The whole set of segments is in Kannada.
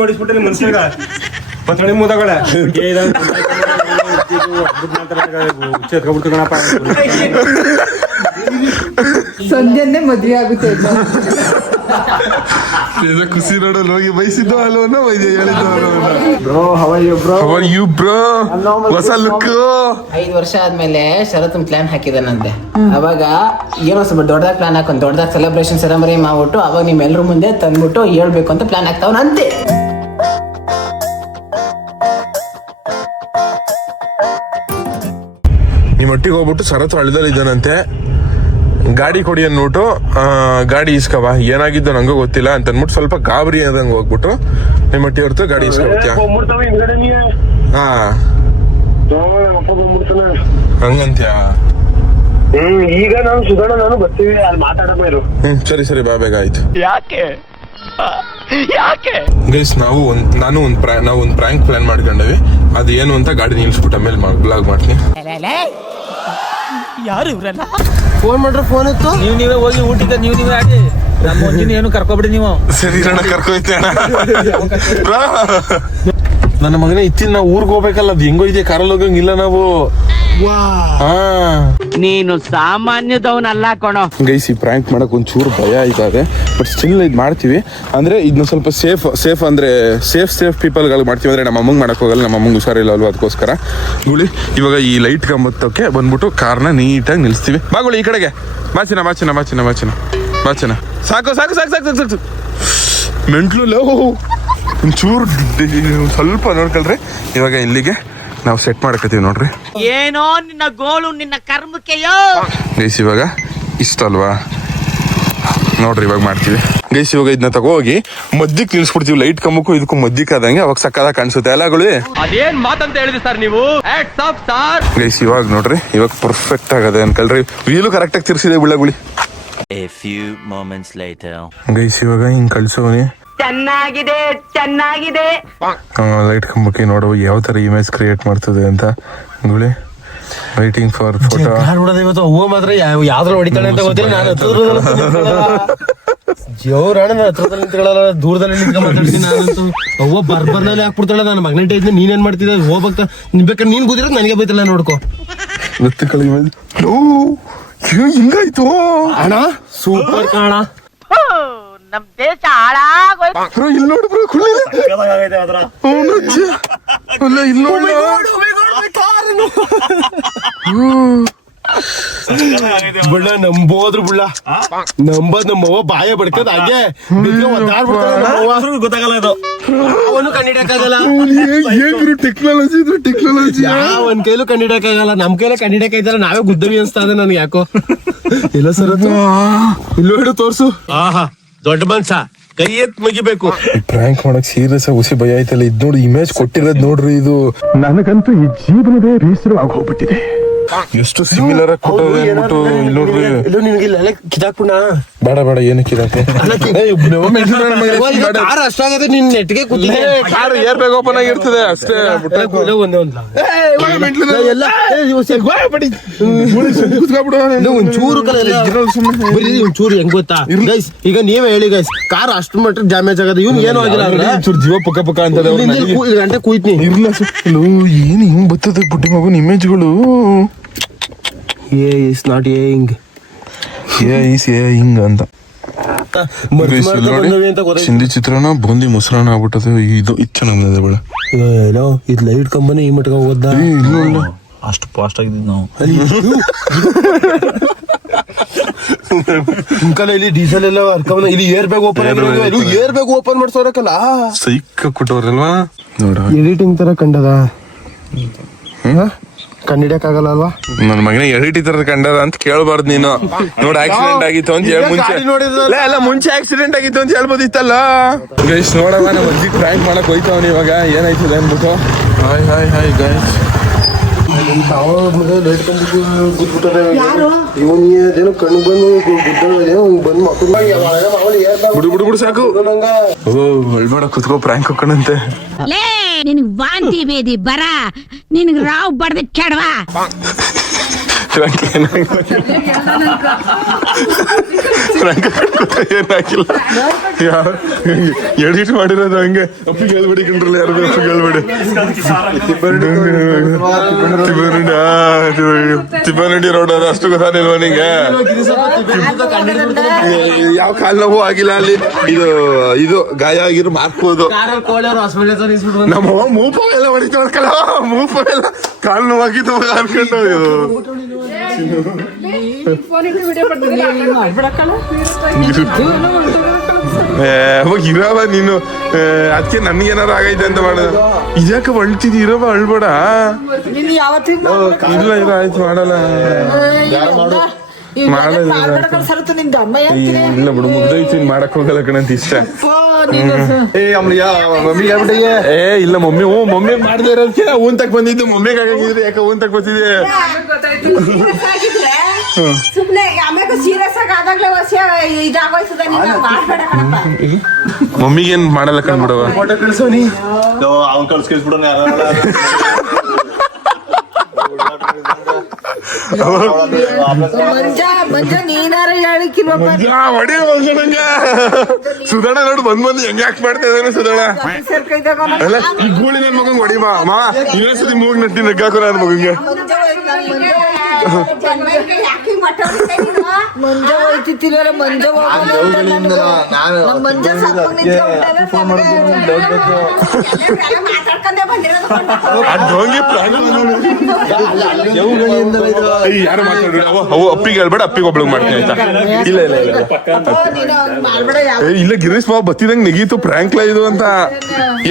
ಹೊಡಿಸ್ಬಿಟ್ಟೆ ಮನುಷ್ಯಗ ಪತ್ರೊಡಿ ಮುದಗಳ ಸಂಜೆನೆ ಮದ್ವೆ ಆಗುತ್ತೆ. ಖುಷಿ ನೋಡಲ್ ಹೋಗಿ ಬಯಸಿದ್ದು ಅಲ್ವನ ಹೇಳಿದ್ದು ಹೊಸ ಲುಕ್. 5 ವರ್ಷ ಆದ್ಮೇಲೆ ಶರತ್ ಪ್ಲಾನ್ ಹಾಕಿದಾನಂತೆ. ಅವಾಗ ಏನೋ ಸ್ವಲ್ಪ ದೊಡ್ಡದಾಗ ಪ್ಲಾನ್ ಹಾಕೊಂಡ್ ದೊಡ್ಡದಾಗ ಸೆಲೆಬ್ರೇಷನ್ ಸೆರೆಮನಿ ಮಾಡ್ಬಿಟ್ಟು ಅವಾಗ ನಿಮ್ಮೆಲ್ಲರ ಮುಂದೆ ತಂದ್ಬಿಟ್ಟು ಹೇಳ್ಬೇಕು ಅಂತ ಪ್ಲಾನ್ ಹಾಕ್ತಾವನಂತೆ. ನಿಮ್ಮ ಒಟ್ಟಿಗೆ ಹೋಗ್ಬಿಟ್ಟು ಶರತ್ ಹಳ್ಳಿದಲ್ಲಿ ಇದ್ದಾನಂತೆ. ಗಾಡಿ ಕೊಡಿ ಅಂದ್ಬಿಟ್ಟು ಗಾಡಿ ಇಸ್ಕವ ಏನಾಗಿದ್ದು ನಂಗೂ ಗೊತ್ತಿಲ್ಲ ಅಂತ ಅಂದ್ಬಿಟ್ಟು ಸ್ವಲ್ಪ ಗಾಬರಿ ಆದಂಗೆ ಹೋಗ್ಬಿಟ್ಟು ನಿಮ್ಮ ಒಟ್ಟಿ ಹೊರತು ಗಾಡಿ ಇಸ್ಕೊಬತ್ತೀಯ. ಹಾ ಹಂಗಂತ್ಯ. ಈಗ ನಾವು ಸುಧಣ್ಣ ನಾನು ಬರ್ತೀವಿ ಅಲ್ಲಿ ಮಾತಾಡೋದು. ಸರಿ ಸರಿ ಬಾ ಬೇಗ ಆಯ್ತು. ಯಾಕೆ ಗೈಸ್ ನಾವು ಒಂದು ಪ್ರ್ಯಾಂಕ್ ಪ್ಲಾನ್ ಮಾಡ್ಕೊಂಡವಿ. ಅದು ಏನು ಅಂತ ಗಾಡಿ ನಿಲ್ಸ್ಬಿಟ್ಟು ಆಮೇಲೆ ಬ್ಲಾಗ್ ಮಾಡ್ತೀನಿ. ಯಾರು ಇವ್ರಲ್ಲ? ಫೋನ್ ಮಾಡ್ರೆ ಫೋನ್ ಇತ್ತು. ನೀವೇ ಹೋಗಿ ಊಟಕ್ಕೆ ನೀವೇ ಆಡಿ ನಮ್ಮ ಮುಂಜಿನ ಏನು ಕರ್ಕೊಬಿಡಿ ನೀವು. ಸರಿ ಅಣ್ಣ ಕರ್ಕೊಯ್ತೆ ಅಣ್ಣ. ನನ್ನ ಮಗನೇ ಇತ್ತಿನ ನಾವು ಊರ್ಗ್ ಹೋಗ್ಬೇಕಲ್ಲ, ಅದು ಹೆಂಗೋ ಇದೆ ಕಾರಲ್ಲಿ ಹೋಗಂಗಿಲ್ಲ ನಾವು. ನೀನು ಸಾಮಾನ್ಯದವನಲ್ಲ ಕಣೋ. ಗೈಸ್ ಈ ಪ್ರ್ಯಾಂಕ್ ಮಾಡಕ್ ಒಂಚೂರು ಭಯ ಆಯ್ತದೆ, ಬಟ್ ಸ್ಟಿಲ್ ಇದು ಮಾಡ್ತೀವಿ. ಅಂದ್ರೆ ಇದನ್ನ ಸ್ವಲ್ಪ ಸೇಫ್ ಅಂದ್ರೆ ಸೇಫ್ ಪೀಪಲ್ ಗಳಿಗೆ ಮಾಡ್ತೀವಿ. ಅಂದ್ರೆ ನಮ್ಮ ಅಮ್ಮಂಗ್ ಮಾಡಕ್ ಹೋಗಲ್ಲ, ನಮ್ಮ ಅಮ್ಮಂಗ್ ಹುಷಾರಿಲ್ಲ ಅಲ್ವಾ, ಅದಕ್ಕೋಸ್ಕರ ಗುಳಿ ಇವಾಗ ಈ ಲೈಟ್ ಕಂಬತ್ತಕ್ಕೆ ಬಂದ್ಬಿಟ್ಟು ಕಾರ್ನ ನೀಟಾಗಿ ನಿಲ್ಸ್ತೀವಿ. ಬಾಗುಳಿ ಈ ಕಡೆಗೆ ಬಾಚಿನ ಸಾಕು ಮೆಂಟ್ಲು ಒಂಚೂರು ಸ್ವಲ್ಪ ನೋಡ್ಕೊಳ್ರಿ. ಇವಾಗ ಇಲ್ಲಿಗೆ ನಾವು ಸೆಟ್ ಮಾಡ್ಕೊತೀವಿ ನೋಡ್ರಿ. ಏನೋ ನಿನ್ನ ಗೋಳು ನಿನ್ನ ಕರ್ಮಕ್ಕೆಯೋ. ಗೈಸ್ ಇವಾಗ ಇಷ್ಟ ಅಲ್ವಾ ನೋಡ್ರಿ, ಇವಾಗ ಮಾಡ್ತೀವಿ. ಗೈಸ್ ಇವಾಗ ಇದನ್ನ ತಗೋಗಿ ಮದ್ದಿಕ್ ನಿಲ್ಸ್ಬಿಡ್ತೀವಿ. ಲೈಟ್ ಕಂಬಕ್ಕೂ ಇದಕ್ಕೂ ಮದ್ದಿಕ್ ಆದಂಗೆ ಅವಾಗ ಸಕ್ಕದಾಗ ಕಾಣಿಸುತ್ತೆ ಎಲ್ಲಗಳು. ಅದೇನ್ ಮಾತಂತ ಹೇಳಿದ್ರಿ ಸರ್ ನೀವು? ಗೈಸ್ ಇವಾಗ ನೋಡ್ರಿ, ಇವಾಗ ಪರ್ಫೆಕ್ಟ್ ಆಗದೆ ಅನ್ಕಲ್ರಿ. ವೀಲು ಕರೆಕ್ಟ್ ಆಗಿ ತಿರ್ಸಿದೆ ಬಿಳಗುಳಿ. ಗೈಸ್ ಇವಾಗ ಹಿಂಗ್ ಕಳ್ಸೋನಿ. ಚೆನ್ನಾಗಿದೆ ಲೈಟ್ ಕಂಬಕ್ಕೆ ನೋಡುವ ಯಾವ ತರ ಇಮೇಜ್ ಕ್ರಿಯೇಟ್ ಮಾಡ್ತದೆ ಅಂತ. ಗುಳಿ ವೈಟಿಂಗ್ ಫಾರ್ ಫೋಟೋ ಇವತ್ತು ಹೂವು ಮಾತ್ರ ಯಾವ್ದ್ರ ಹೊಡಿತಾಳೆ ಅಂತ ಗೊತ್ತಿಲ್ಲ. ನಾನು ಜೋರಾಣ ಹತ್ರದಲ್ಲಿ ನಿಂತ್ಕೊಳ್ಳಲ್ಲ, ದೂರದಲ್ಲಿ ನಿಂತ್ಕೊಂಡ್ ಮಾತಾಡ್ತೀನಿ ನಾನಂತೂ. ಹೂವು ಬರ್ಬರ್ನಲ್ಲಿ ಹಾಕ್ಬಿಡ್ತಾಳೆ. ನಾನು ಮಗ್ನೆಟ್ ಇದ್ನ ನೀನೇನ್ ಮಾಡ್ತಿದ್ದೆ ಹೋಗ್ಬೇಕಾ ಬೇಕಾದ್ರೆ ನೀನ್ ಕೂದಿರೋದು ನನಗೆ ಬೈತಲ್ಲ ನೋಡ್ಕೊ. ಹಿಂಗಾಯ್ತು ಅಣ್ಣ, ಸೂಪರ್ ಕಾಣ. ನಮ್ ದೇಶ ಹಾಳಾಗೋಯ್ತು. ಇಲ್ಲಿ ನೋಡಿ ಬ್ರೋ, ಬುಳ್ಳ ನಂಬೋದ್ರು ಬುಳ್ಳ ನಂಬದ್ ನಮ್ಮವ್ವ ಬಾಯ ಬಡ್ಕದ್ ಹಾಗೆ ಗೊತ್ತಾಗಲ್ಲ. ಇದು ಅವನು ಕಂಡಿಡಕ್ಕಾಗಲ್ಲ. ಟೆಕ್ನಾಲಜಿ ಒಂದ್ ಕೈಲೂ ಕಂಡಿಡಕ್ಕಾಗಲ್ಲ. ನಮ್ ಕೈಲ ಕಂಡಿಡಕ್ಕಾಯ್ತಲ್ಲ, ನಾವೇ ಗುದ್ದವಿ ಅನ್ಸ್ತಾ ಇದೆ ನನ್ಗೆ ಯಾಕೋ. ಇಲ್ಲ ಸರ್, ಇಲ್ಲೋ ಹಿಡು ತೋರ್ಸು. ಆಹಾ ದೊಡ್ಡ ಮನ್ಸ, ಕೈ ಎತ್ ಮುಗಿಬೇಕು. ಪ್ರ್ಯಾಂಕ್ ಮಾಡಕ್ ಸೀರಿಯಸ್ ಆಗಿ ಹುಸಿ ಭಯ ಆಯ್ತಲ್ಲ. ಇದ್ ನೋಡಿ ಇಮೇಜ್ ಕೊಟ್ಟಿರೋದ್ ನೋಡ್ರಿ. ಇದು ನನಗಂತೂ ಈ ಜೀವನವೇ ಬೇಸರವಾಗಿ ಹೋಗ್ಬಿಟ್ಟಿದೆ. ಎಷ್ಟು ಸಿಮಿಲರ್ ಆಗಿ ಕೊಟ್ಟೋದು ಅಂದ್ಬಿಟ್ಟು ಇಲ್ಲಿ ನೋಡ್ರಿ. ಇಲ್ಲ ನಿನ್ಗೆ ಇಲ್ಲ ಕಿದಾಕ್ಬಿಡ. ಬೇಡ ಏನಕ್ಕೆ ಅಷ್ಟಾಗತ್ತೆ. ನಿನ್ ನೆಟ್ಗೆ ಕಾರ್ ಏರ್ ಬ್ಯಾಗ್ ಓಪನ್ ಆಗಿರ್ತದೆ ಅಷ್ಟೇ. ಒಂಚೂರು ಹೆಂಗ್ ಗೊತ್ತಾ ಗೈಸ್, ಈಗ ನೀವೇ ಹೇಳಿ ಗೈಸ್, ಕಾರ್ ಅಷ್ಟು ಮಟ್ಟ ಡ್ಯಾಮೇಜ್ ಆಗದ. ಇವ್ನು ಏನೋ ಆಗಿಲ್ಲ, ಒಂಚೂರು ಜೀವ ಪಕ್ಕ ಅಂತ ಗಂಟೆ ಕೂಯ್ತೀನಿ. ಏನ್ ಹಿಂಗ್ ಬರ್ತದೆ ಬುಡ್ಡಿ ಮಗನ್ ಇಮೇಜ್ಗಳು. ಹಿಂಗ ಅಂತ ಚಿಂದಿ ಚಿತ್ರಾನ್ನ ಬೂಂದಿ ಮೊಸರನ್ನ ಆಗ್ಬಿಟ್ಟದೆ. ಇದು ಚೆನ್ನಾಗಿದೆ ಬೇಡ. ಇದು ಲೈಟ್ ಕಂಬನಿ ಈ ಮಟ್ಟ ಹೋದ. ಅಷ್ಟು ಫಾಸ್ಟ್ ಆಗಿದ್ದೀವಿ ನಾವು. ಇಲ್ಲಿ ಡೀಸೆಲ್ ಎಲ್ಲ ಹರ್ಕೊಂಡ್ ಇಲ್ಲಿ ಏರ್ ಬ್ಯಾಗ್ ಓಪನ್ ಮಾಡ್ಸೋರಕ್ಕಲ್ಲ. ಸೈಕ್ ಕೊಟ್ಟವ್ರಲ್ವಾ ನೋಡ. ಎಡಿಟಿಂಗ್ ತರ ಕಂಡದ ಕಂಡಿಡಕ್ಕಾಗಲ್ಲ ಅಲ್ವಾ. ನನ್ನ ಮಗನ ಎಡಿಟ್ ಈ ತರ ಕಂಡದ ಅಂತ ಕೇಳಬಾರ್ದು ನೀನು. ನೋಡ್ ಆಕ್ಸಿಡೆಂಟ್ ಆಗಿತ್ತು ಅಂತ ಹೇಳಿ ಮುಂಚೆ ಆಕ್ಸಿಡೆಂಟ್ ಆಗಿತ್ತು ಅಂತ ಹೇಳ್ಬೋದಿತ್ತಲ್ಲ. ಗೈಸ್ ನೋಡವ, ನಮ್ಮ ಅಜ್ಜಿ ಪ್ರ್ಯಾಂಕ್ ಮಾಡಕ್ ಹೋಯ್ತವನ್ ಇವಾಗ ಏನಾಯ್ತದೆ ಅನ್ಬಿಟ್ಟು. ಹಾಯ್ ಗೈಸ್, ಬಿಡು ಸಾಕು. ಹೇಳ್ಬೇಡ, ಕುತ್ಕೋ ಪ್ರ್ಯಾಂಕ್ ಹೋಗೋಣಂತೆ. ನಿನಗ್ ವಾಂತಿ ಬೇದಿ ಬರ ನಿನಗ್ ರಾವ್ ಬಡ್ದ ಕೆಡವಾ ಏನಾಗಿಲ್ಲ ಎಡಿಟ್ ಮಾಡಿರೋದು ಹಂಗೆ ಅಪ್ಪಿಗೆ ಹೇಳ್ಬಿಡಿ ಕಂಡ್ರಲ್ಲ ಯಾರಿಗೂ ಅಪ್ಪಿಗೆ ಹೇಳ್ಬಿಡಿ ತಿಪ್ಪನಹಳ್ಳಿ ರೋಡ್ ಅದು ಅಷ್ಟು ಗೊತ್ತಾಗಿಲ್ವ ನಿಂಗೆ ಯಾವ ಕಾಲ್ ನೋವು ಆಗಿಲ್ಲ ಅಲ್ಲಿ ಇದು ಗಾಯ ಆಗಿರೋ ಮಾರ್ಕೋದು ನಮ್ಮ ಮೂಪ ಎಲ್ಲ ಹೊಡಿತು ನೋಡ್ಕಲ್ಲ ಮೂಪ ಎಲ್ಲ ಕಾಲ್ ನೋವಾಗಿದ್ದು ಅನ್ಕೊಂಡು ಇರವ ನೀನು ಅದಕ್ಕೆ ನನ್ಗೇನಾರು ಆಗೈತೆ ಅಂತ ಮಾಡ ಇದ್ಯಾಕ ಹೊಳ್ತಿದ್ ಇರವ ಅಳ್ಬೇಡ ಇಲ್ಲ ಇಲ್ಲ ಆಯ್ತು ಮಾಡಲ್ಲ ಇಲ್ಲ ಬಿಡು ಮುದ್ದೈತಿ ಮಾಡಕ್ ಹೋಗಲ್ಲ ಕಣಂತ ಇಷ್ಟ ಏ ಇಲ್ಲ ಮಮ್ಮಿ ಮಮ್ಮಿ ಮಾಡದೇ ಇರೋದಕ್ಕೆ ಓನ್ ತಕ್ ಬಂದಿದ್ದು ಮಮ್ಮಿಗೆ ಆಗಿದ್ರೆ ಯಾಕೆ ಓನ್ ತಕ್ ಬಂದಿದೆ ಸುಮ್ನೆ ಆಮೇಲೆ ಸೀರಿಯಸ್ ಆಗಿ ಆದಾಗ್ಲೇ ವರ್ಷ ಇದಾಗೋಯ್ತದ ನೀನು ಮಾಡ್ಬೇಡ ಕಣಪ್ಪ ಮಮ್ಮಿಗೇನ್ ಮಾಡಲ್ಲ ಕಂಡ್ಬಿಡವ ಫೋಟೋ ಕಳ್ಸೋ ನೀ ಅವ್ನು ಕಳ್ಸ್ಬಿಡೋಣ ಮಂಜ ನೀನಾರ ಹೇಳಿಕಿಲ್ವ ಹೊಡಿ ಮಂಜಣ್ಣಂಗ ಸುಧಾಣ ನೋಡು ಬಂದ್ ಹೆಂಗ್ ಯಾಕೆ ಮಾಡ್ತಾ ಇದ್ದಾನೆ ಸುಧಾಣ ಅಲ್ಲ ಈ ಗೂಳಿ ನನ್ ಮಗಂಗ್ ಹೊಡಿ ಮಾ ಇನ್ನೊಂದ್ಸತಿ ಮೂಗ್ ನಟ್ಟಿ ನಗ್ಗಾಕೋ ನನ್ ಮಗಂಗೆ ಮಂಜ ಹೋಯ್ತಿತ್ತಿಲ್ವಲ್ಲ ಮಂಜ ಮಂಜ ಮಾತಾಡ್ಕೊಂಡೆ ಡೋಂಗಿ ಯಾರು ಮಾತಾಡ್ರಿ ಅವು ಅಪ್ಪಿಗೆ ಹೇಳ್ಬೇಡ ಅಪ್ಪಿಗೆ ಒಬ್ಳಿಗೆ ಮಾಡ್ತೀನಿ ಆಯ್ತಾ ಇಲ್ಲ ಇಲ್ಲ ಇಲ್ಲ ಇಲ್ಲ ಗಿರೀಶ್ ಬಾಬು ಬತ್ತಿದಂಗ್ ನೆಗೀತು ಪ್ರ್ಯಾಂಕ್ಲ ಇದು ಅಂತ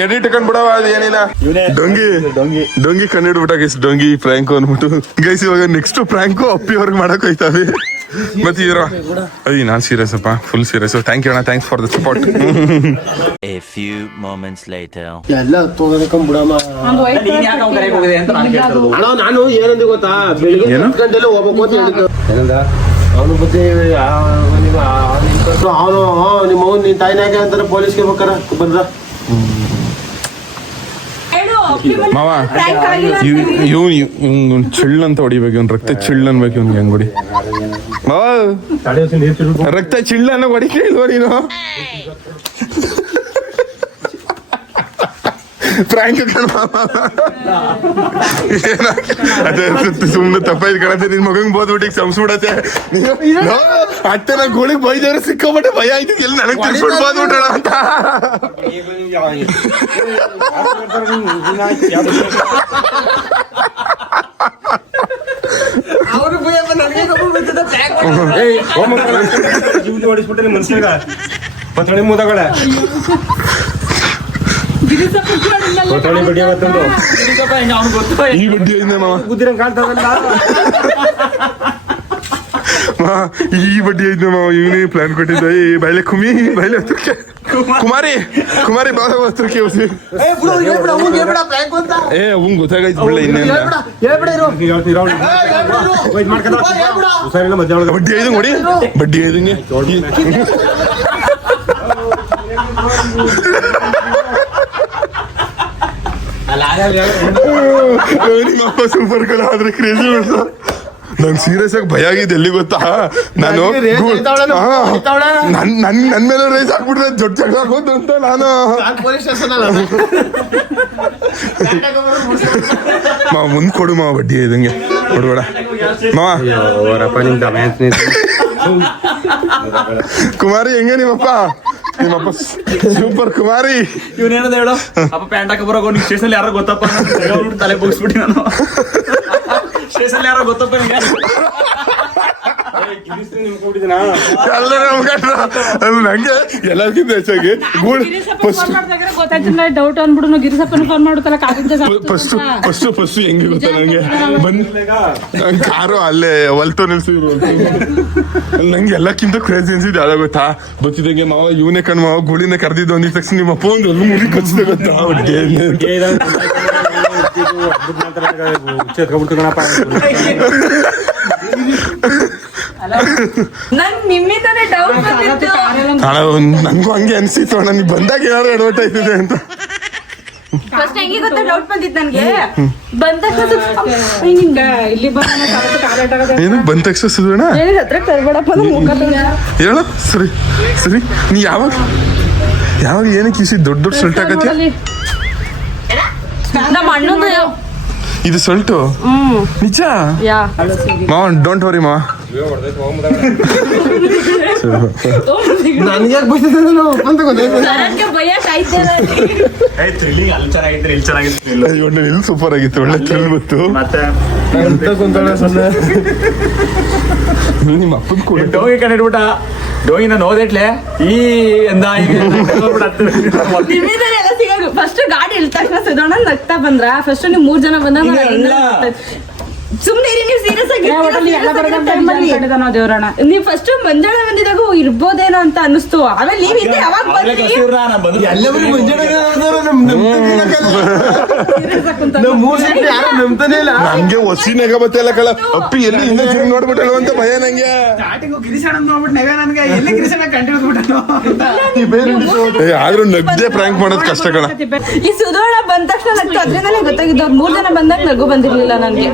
ಎಡಿಟ್ ಕಂಡ್ಬಿಡವ ಅದು ಏನಿಲ್ಲ ಡೊಂಗಿ ಕಂಡಿಡ್ಬಿಟ್ಟ ಗೈಸ್ ಡೊಂಗಿ ಪ್ರ್ಯಾಂಕು ಅನ್ಬಿಟ್ಟು ಗೈಸ್ ಇವಾಗ ನೆಕ್ಸ್ಟ್ ಪ್ರ್ಯಾಂಕು ಅಪ್ಪಿ ಅವ್ರಿಗೆ ಮಾಡಕ್ ಹೋಯ್ತಾವೆ ಮತ್ತೆ ಇದ್ರ ಅಯ್ಯ ನಾನ್ ಸೀರಿಯಸ್ ಅಪ್ಪ ಫುಲ್ ಸೀರಿಯಸ್ ಥ್ಯಾಂಕ್ ಯು ಅಣ್ಣ thanks for the support A few moments later. ಎಲ್ಲ ತೋಗದಕ್ಕಂಬಿಡಮ್ಮ ಅಣ್ಣ ನಾನು ಏನಂದ ಗೊತ್ತಾ ಬೆಳಿಗ್ಗೆ 10 ಗಂಟೆಲ್ಲ ಹೋಗ್ಬೇಕು ಅಂತ ಹೇಳಿದ್ದು ಏನಂದ ಅವನು ಬುದ್ಧಿ ಅವನು ನಿಮ್ಮ ಅವ್ನು ನಿನ್ ತಾಯಿನಾಗೆ ಅಂತಾರೆ ಪೊಲೀಸ್ಗೆ ಬೇಕಾರೆ ಬಂದ್ರ ಮಾವ ಇವ್ ಚಿಳ್ಳು ಅಂತ ಹೊಡಿಬೇಕು ಇವ್ನು ರಕ್ತ ಚಿಳ್ಳು ಅನ್ಬೇಕು ಇವ್ನಿಗೆ ಹೆಂಗ್ ಹೊಡಿ ಮಾವ ರಕ್ತ ಚಿಳ್ಳು ಅನ್ನೋ ಹೊಡಿಕೆ ಇಲ್ವ ನೀನು ಫ್ರಾಂಕ್ ಅದೇ ಸುಮ್ನೆ ತಪ್ಪಾಯ್ತು ಕಣತೆ ನಿನ್ ಮಗಂಗ್ ಬೋದ್ಬಿಟ್ಟಿಗೆ ಸಂಸ್ಬಿಡತ್ತೆ ಅತ್ತೆ ನಾ ಗೋಳಿಗೆ ಬೈದವ್ರೆ ಸಿಕ್ಕಾಪಟ್ಟೆ ಭಯ ಆಯ್ತು ಎಲ್ಲಿ ನನಗ್ ತಿಳ್ಸ್ಬಿಟ್ಟು ಬೋದ್ಬಿಟ್ಟಣ ಅಂತ ಹೊಡಿಸ್ಬಿಟ್ಟೆ ಮನ್ಸಿಗ ಪತ್ರೊಳಿ ಮುದಗಳ ಬಡ್ಡಿ ಅವತ್ತೊಂದು ಈ ಬಡ್ಡಿ ಐತೆ ಮಾವ ಗುದ್ದಿರಂಗ್ ಕಾಣ್ತದಲ್ಲ ಈ ಬಡ್ಡಿ ಐತೆ ಮಾವ ಇವನೇ ಪ್ಲಾನ್ ಕೊಟ್ಟಿದ್ದ ಈ ಬೈಲೆ ಬೈಲೆ ಹತ್ರಕ್ಕೆ ಕುಮಾರಿ ಬಾಳ ಹತ್ರಕ್ಕೆ ಏ ಅವ್ನ್ ಗೊತ್ತಾಗೈತ್ ಬಿಡ್ಲ ಇನ್ನೇನ ಬಡ್ಡಿ ಐದು ನೋಡಿ ಬಡ್ಡಿ ಐದಂಗೆ ನಿಮ್ಮಪ್ಪ ಸೂಪರ್ ಕಲ ಆದ್ರೆ ಕ್ರೇಜಿ ಬಿಡ್ಸ ನಂಗೆ ಸೀರಿಯಸ್ ಆಗಿ ಭಯ ಆಗಿದೆ ಎಲ್ಲಿ ಗೊತ್ತಾ ನಾನು ನನ್ ಮೇಲೆ ರೇಸ್ ಹಾಕ್ಬಿಟ್ರೆ ದೊಡ್ಡ ಜಗಳ ಆಗೋದು ಅಂತ ನಾನು ಮಾವ ಮುಂದ್ ಕೊಡು ಮಾವ ಬಡ್ಡಿ ಇದಂಗೆ ಕೊಡ್ಬೇಡ ಮಾವ ಕುಮಾರಿ ಹೆಂಗೆ ನಿಮ್ಮಪ್ಪ ಸೂಪರ್ ಕುಮಾರಿ ಇವನೇನದ ಹೇಳು ಅಪ್ಪ ಪ್ಯಾಂಟ್ ಹಾಕ ಬರೋ ಸ್ಟೇಷನ್ ಯಾರೋ ಗೊತ್ತಪ್ಪ ತಲೆ ಬಗ್ಸ್ಬಿಟ್ಟಿ ನಾನು ಸ್ಟೇಷನ್ ಯಾರೋ ಗೊತ್ತಪ್ಪ ನಂಗೆ ಎಲ್ಲರಿಗಿಂತ ಹೆಚ್ಚಾಗಿ ಗೊತ್ತಾಯ್ತಿಲ್ಲ ಡೌಟ್ ಅಂದ್ಬಿಡು ಗಿರಿಸಪ್ಪನ ಫೋನ್ ಮಾಡುತ್ತಲ್ಲ ಫಸ್ಟ್ ಹೆಂಗೆ ಗೊತ್ತಾ ನಂಗೆ ಬಂದ್ ಕಾರು ಅಲ್ಲೇ ಹೊಲ್ತು ನಿಲ್ಸಿದ್ರು ನಂಗೆ ಎಲ್ಲಕ್ಕಿಂತ ಕ್ರೇಜಿ ಅನ್ಸಿದ್ದು ಯಾವ್ದಾಗ ಗೊತ್ತಾ ಗೊತ್ತಿದಂಗೆ ಮಾವ ಇವನೇ ಕಣ್ ಮಾವ ಗುಳಿನ ಕರೆದಿದ್ದು ಅಂದಿದ ತಕ್ಷಣ ನಿಮ್ಮ ಅಪ್ಪ ಒಂದು ಮುರಿ ಕಚ್ಚಿದೆ ಗೊತ್ತಾ ನಿಮ್ಮಿಂದಾನೆ ಡೌಟ್ ಬಂದಿತ್ತು ನಂಗೂ ಹಂಗೆ ಅನ್ಸಿತ್ತು ಅಣ್ಣ ನೀ ಬಂದಾಗ ಏನಾದ್ರು ಎಡವಟ್ಟಾಯ್ತಿದೆ ಅಂತ ಫಸ್ಟ್ ಹೆಂಗೆ ಗೊತ್ತಾ ಡೌಟ್ ಬಂದಿತ್ತು ನನ್ಗೆ ಬಂದ ಇಲ್ಲಿ ಏನು ಬಂದ ತಕ್ಷಣ ಸುಧೋಣ ಹತ್ರ ಕರ್ಬೇಡಪ್ಪ ಮುಖ ಹೇಳು ಸರಿ ಸರಿ ನೀ ಯಾವಾಗ ಏನಕ್ಕೆ ಇಸಿ ದೊಡ್ಡ ದೊಡ್ಡ ಸೊಲ್ಟ್ ಆಗತ್ಯ ನಮ್ಮ ಅಣ್ಣಂದು ಇದು ಸೊಲ್ಟು ನಿಜ ಮಾವ ಡೋಂಟ್ ವರಿ ಮಾವ ನನ್ಗೆ ಯಾಕೆ ಬೈತಿದ್ದೆ ಅಂತ ಗೊತ್ತಾಯ್ತು. ಭಯ ಕಾಯ್ತೇನೆ ಥ್ರಿಲ್ಲಿಂಗ್ ಅಲ್ಲಿ ಚೆನ್ನಾಗಿದ್ರೆ ಇಲ್ಲಿ ಚೆನ್ನಾಗಿತ್ತು ಇಲ್ಲಿ ಸೂಪರ್ ಆಗಿತ್ತು ಒಳ್ಳೆ ಥ್ರಿಲ್ ಗೊತ್ತು ಮತ್ತೆ ಅಂತ ಕುಂತಾಳೆ ಸೊನ್ನೆ. ನಿಮ್ಮ ಅಪ್ಪನ ಕೂಡ ಡೋಗಿ ಕಂಡಿಡ್ಬಿಟ್ಟ ಡೋಗಿನ ನೋದಿಟ್ಲೆ ಈ ಎಂದ ಎಲ್ಲ ಸಿಗೋದು ಫಸ್ಟ್ ಗಾಡಿ ಇಳಿದ ತಕ್ಷಣ ಸಿದೋಣ ನಗ್ತಾ ಬಂದ್ರ ಫಸ್ಟ್ ನೀವು 3 ಜನ ಬಂದಾಗ ಸುಮ್ನೆ ನೀವು ಸೀರಿಯಸ್ ಆಗಿ ದೇವರಣ ನೀವು ಫಸ್ಟ್ ಮಂಜಾಳ ಬಂದಿದಾಗ ಇರ್ಬೋದೇನೋ ಅಂತ ಅನಿಸ್ತು ಆಮೇಲೆ ನೀವ್ ಹಿಂದೆ ಯಾವಾಗ ಬಂದ್ರಿ ಎಲ್ಲರೂ ಮುಂಜಾನೆ ಯಾರು ನಂಬ್ತಾನೆ ಇಲ್ಲ. ನಮ್ಗೆ ಹೊಸಿ ನೆಗ ಬತ್ತಿಲ್ಲ ಕಳ ಅಪ್ಪಿ ಎಲ್ಲಿ ಹಿಂದೆ ತಿರುಗಿ ನೋಡ್ಬಿಟ್ಟಳು ಅಂತ ಭಯ ನಂಗೆ. ಗಿರಿಶಾಣ ನೋಡ್ಬಿಟ್ಟು ನೆಗ ನನ್ಗೆ ಎಲ್ಲಿ ಗಿರಿಶಾಣ ಕಂಟಿಡ್ಬಿಟ್ಟು ಆದ್ರೂ ನಗ್ದೆ ಪ್ರ್ಯಾಂಕ್ ಮಾಡೋದು ಕಷ್ಟ ಕಣ. ಈ ಸುಧೋಣ ಬಂದ ತಕ್ಷಣ ನಗ್ತು ಅದ್ರಿಂದಲೇ ಗೊತ್ತಾಗಿದ್ದು 3 ಜನ ಬಂದಾಗ ನಗು ಬಂದಿರ್ಲಿಲ್ಲ ನನ್ಗೆ.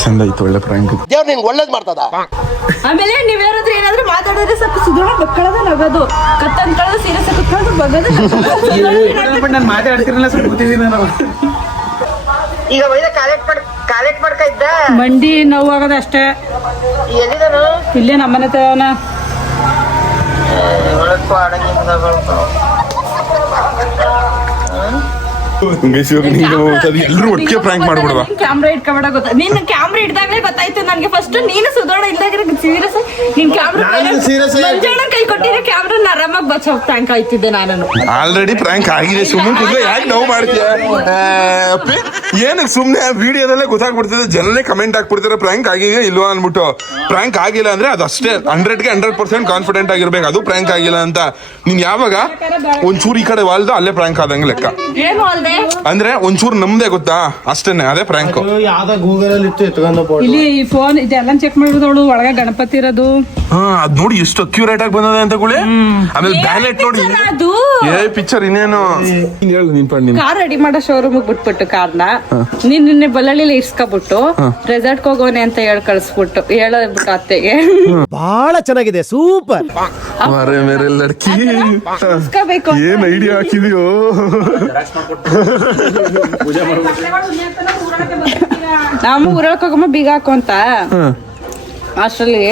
ಚಂದ ಐತು ಒಳ್ಳೆ ಪ್ರ್ಯಾಂಕ್. ಆಮೇಲೆ ನೀವ್ ಯಾರಾದ್ರೂ ಏನಾದ್ರೂ ಮಾತಾಡಿದ್ರೆ ಸ್ವಲ್ಪ ಸುಧೋಣ ಮಕ್ಕಳದ ನಗೋದು ಕತ್ತ ಅನ್ಕೊಳ್ಳೋದು ಸೀರಿಯಸ್ ಆಗಿ ಕುತ್ಕೊಂಡು ಬಗ್ಗದು ನಾನು ಮಾತಾಡ್ತಿರಲಿಲ್ಲ ಸ್ವಲ್ಪ ಗೊತ್ತಿದ್ದೀನಿ ನಾನು. ಈಗ ಕಾಲೆಕ್ಟ್ ಮಾಡ್ಕ ಇದ್ದ ಮಂಡಿ ನೋವಾಗದ ಅಷ್ಟೇ. ಎಲ್ಲಿದನು ಇಲ್ಲೇ ನಮ್ಮನೆ ತವನ ಎಲ್ಲರೂ ಒಟ್ಟಿಗೆ ಪ್ರ್ಯಾಂಕ್ ಮಾಡ್ಬಿಡುವ. ಕ್ಯಾಮ್ರಾ ಇಟ್ಕೊಬೇಡ ಗೊತ್ತ ನೀನ್ ಕ್ಯಾಮ್ರಾ ಇಡ್ದಾಗ್ಲೇ ಗೊತ್ತಾಯ್ತು ನನ್ಗೆ ಫಸ್ಟ್ ನೀನು ಸುಧೋಣ ಇಲ್ದಾಗ ಸೀರಿಯಸ್ ನೀನ್ ಕ್ಯಾಮ್ರಾ ಕೈ ಕೊಟ್ಟಿದ್ರೆ ಕ್ಯಾಮ್ರಾ ಆರಾಮಾಗಿ ಬಚ ಪ್ರ್ಯಾಂಕ್ ಆಯ್ತಿದ್ದೆ ನಾನು. ಆಲ್ರೆಡಿ ಪ್ರ್ಯಾಂಕ್ ಆಗಿದೆ. ಸುಮ್ಮನೆ ಕುದ್ರೆ ಯಾಕೆ ನೋವು ಮಾಡ್ತೀಯ ಏನಕ್ಕೆ ಸುಮ್ಮನೆ ವಿಡಿಯೋದಲ್ಲೇ ಗೊತ್ತಾಗ್ಬಿಡ್ತಿದೆ. ಜನರೇ ಕಮೆಂಟ್ ಹಾಕ್ಬಿಡ್ತಾರೆ ಪ್ರ್ಯಾಂಕ್ ಆಗಿದೆ ಇಲ್ವಾ ಅನ್ಬಿಟ್ಟು. ಪ್ರ್ಯಾಂಕ್ ಆಗಿಲ್ಲ ಅಂದ್ರೆ ಅದಷ್ಟೇ 100ಗೆ 100% ಕಾನ್ಫಿಡೆಂಟ್ ಆಗಿರ್ಬೇಕು ಅದು ಪ್ರ್ಯಾಂಕ್ ಆಗಿಲ್ಲ ಅಂತ. ನೀನ್ ಯಾವಾಗ ಒಂಚೂರು ಈ ಕಡೆ ವಾಲ್ದ ಅಲ್ಲೇ ಪ್ರ್ಯಾಂಕ್ ಆದಂಗೆ ಲೆಕ್ಕ. ಏನು ಅಲ್ದೆ ಅಂದ್ರೆ ಒಂಚೂರು ನಮ್ದೇ ಗೊತ್ತಾ ಅಷ್ಟೇನೆ ಅದೇ ಪ್ರ್ಯಾಂಕ್. ಯಾವ್ದ ಗೂಗಲ್ ಅಲ್ಲಿ ಇತ್ತು ಎತ್ಕೊಂಡು ಇಲ್ಲಿ ಈ ಫೋನ್ ಇದೆಲ್ಲ ಚೆಕ್ ಮಾಡಿರೋದವಳು ಒಳಗ ಗಣಪತಿ ಇರೋದು. ಹಾ ಅದ್ ನೋಡಿ ಎಷ್ಟು ಅಕ್ಯುರೇಟ್ ಆಗಿ ಬಂದದೆ ಅಂತ ಗುಳಿ. ಆಮೇಲೆ ಬ್ಯಾಲೆಟ್ ನೋಡಿ ಅದು ಏ ಪಿಕ್ಚರ್ ಇನ್ನೇನು ಹೇಳು ನೀನ್ ಪಡ್ ನೀನ್. ಕಾರ್ ರೆಡಿ ಮಾಡೋ ಶೋರೂಮ್ ಬಿಟ್ಬಿಟ್ಟು ಕಾರ್ನ ನೀನ್ ನಿನ್ನೆ ಬಳ್ಳಳ್ಳಿಲಿ ಇಸ್ಕೊಬಿಟ್ಟು ರೆಸಾರ್ಟ್ ಹೋಗೋನೆ ಅಂತ ಕಳ್ಸ್ಬಿಟ್ಟು ಹೇಳಬಿಟ್ಟು ಅತ್ತೆಗೆ ಬಹಳ ಚೆನ್ನಾಗಿದೆ ಸೂಪರ್. ಮಾರೇ ಮೇರೆ ಲಡ್ಕಿ ಇಸ್ಕೋಬೇಕು ಏನ್ ಐಡಿಯಾ ಹಾಕಿದ್ಯೋ. ನಾವು ಊರೊಳಕ್ ಹೋಗಮ್ಮ ಬೀಗ ಹಾಕು ಅಂತ ಅಷ್ಟ್ರಲ್ಲಿ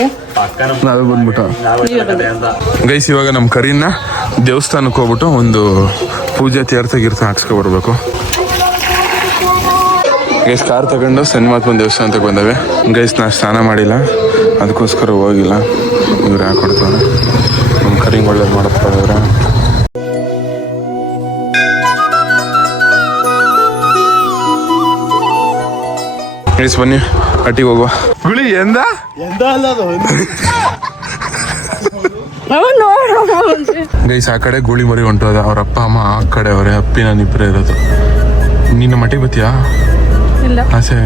ನಾವೇ ಬಂದ್ಬಿಟ್ಟು ಗೈಸ್ ಇವಾಗ ನಮ್ ಕರೀನ ದೇವಸ್ಥಾನಕ್ಕೆ ಹೋಗ್ಬಿಟ್ಟು ಒಂದು ಪೂಜೆ ತೀರ್ಥ ಹಾಕ್ಸ್ಕೊ ಬರ್ಬೇಕು. ಗೈಸ್ ಕಾರ್ ತಗೊಂಡು ಸನ್ನಿಮಾತ್ಮನ್ ದೇವಸ್ಥಾನಕ್ಕೆ ಬಂದವೆ. ಗೈಸ್ ನಾ ಸ್ನಾನ ಮಾಡಿಲ್ಲ ಅದಕ್ಕೋಸ್ಕರ ಹೋಗಿಲ್ಲ. ಇವ್ರು ಹಾಕೊಡ್ತಾರೆ ನಮ್ಮ ಕರಿಂಗ್ ಒಳ್ಳೇದು ಮಾಡಪ್ಪ ಇವ್ರ. ಗೈಸ್ ಬನ್ನಿ ಅಟ್ಟಿಗೆ ಹೋಗುವ. ಗುಳಿ ಎಂದ ಅಲ್ಲ ಅದು ಗೈಸ್ ಆ ಕಡೆ ಗೂಳಿ ಮರಿ ಹೊಂಟೋದ. ಅವ್ರ ಅಪ್ಪ ಅಮ್ಮ ಆ ಕಡೆ ಅವರೇ ಅಪ್ಪಿ ನಾನು ಇಬ್ಬರೇ ಇರೋದು. ನಿನ್ನ ಮಟ್ಟಿಗೆ ಬತ್ತೀಯಾ ಆಸೆ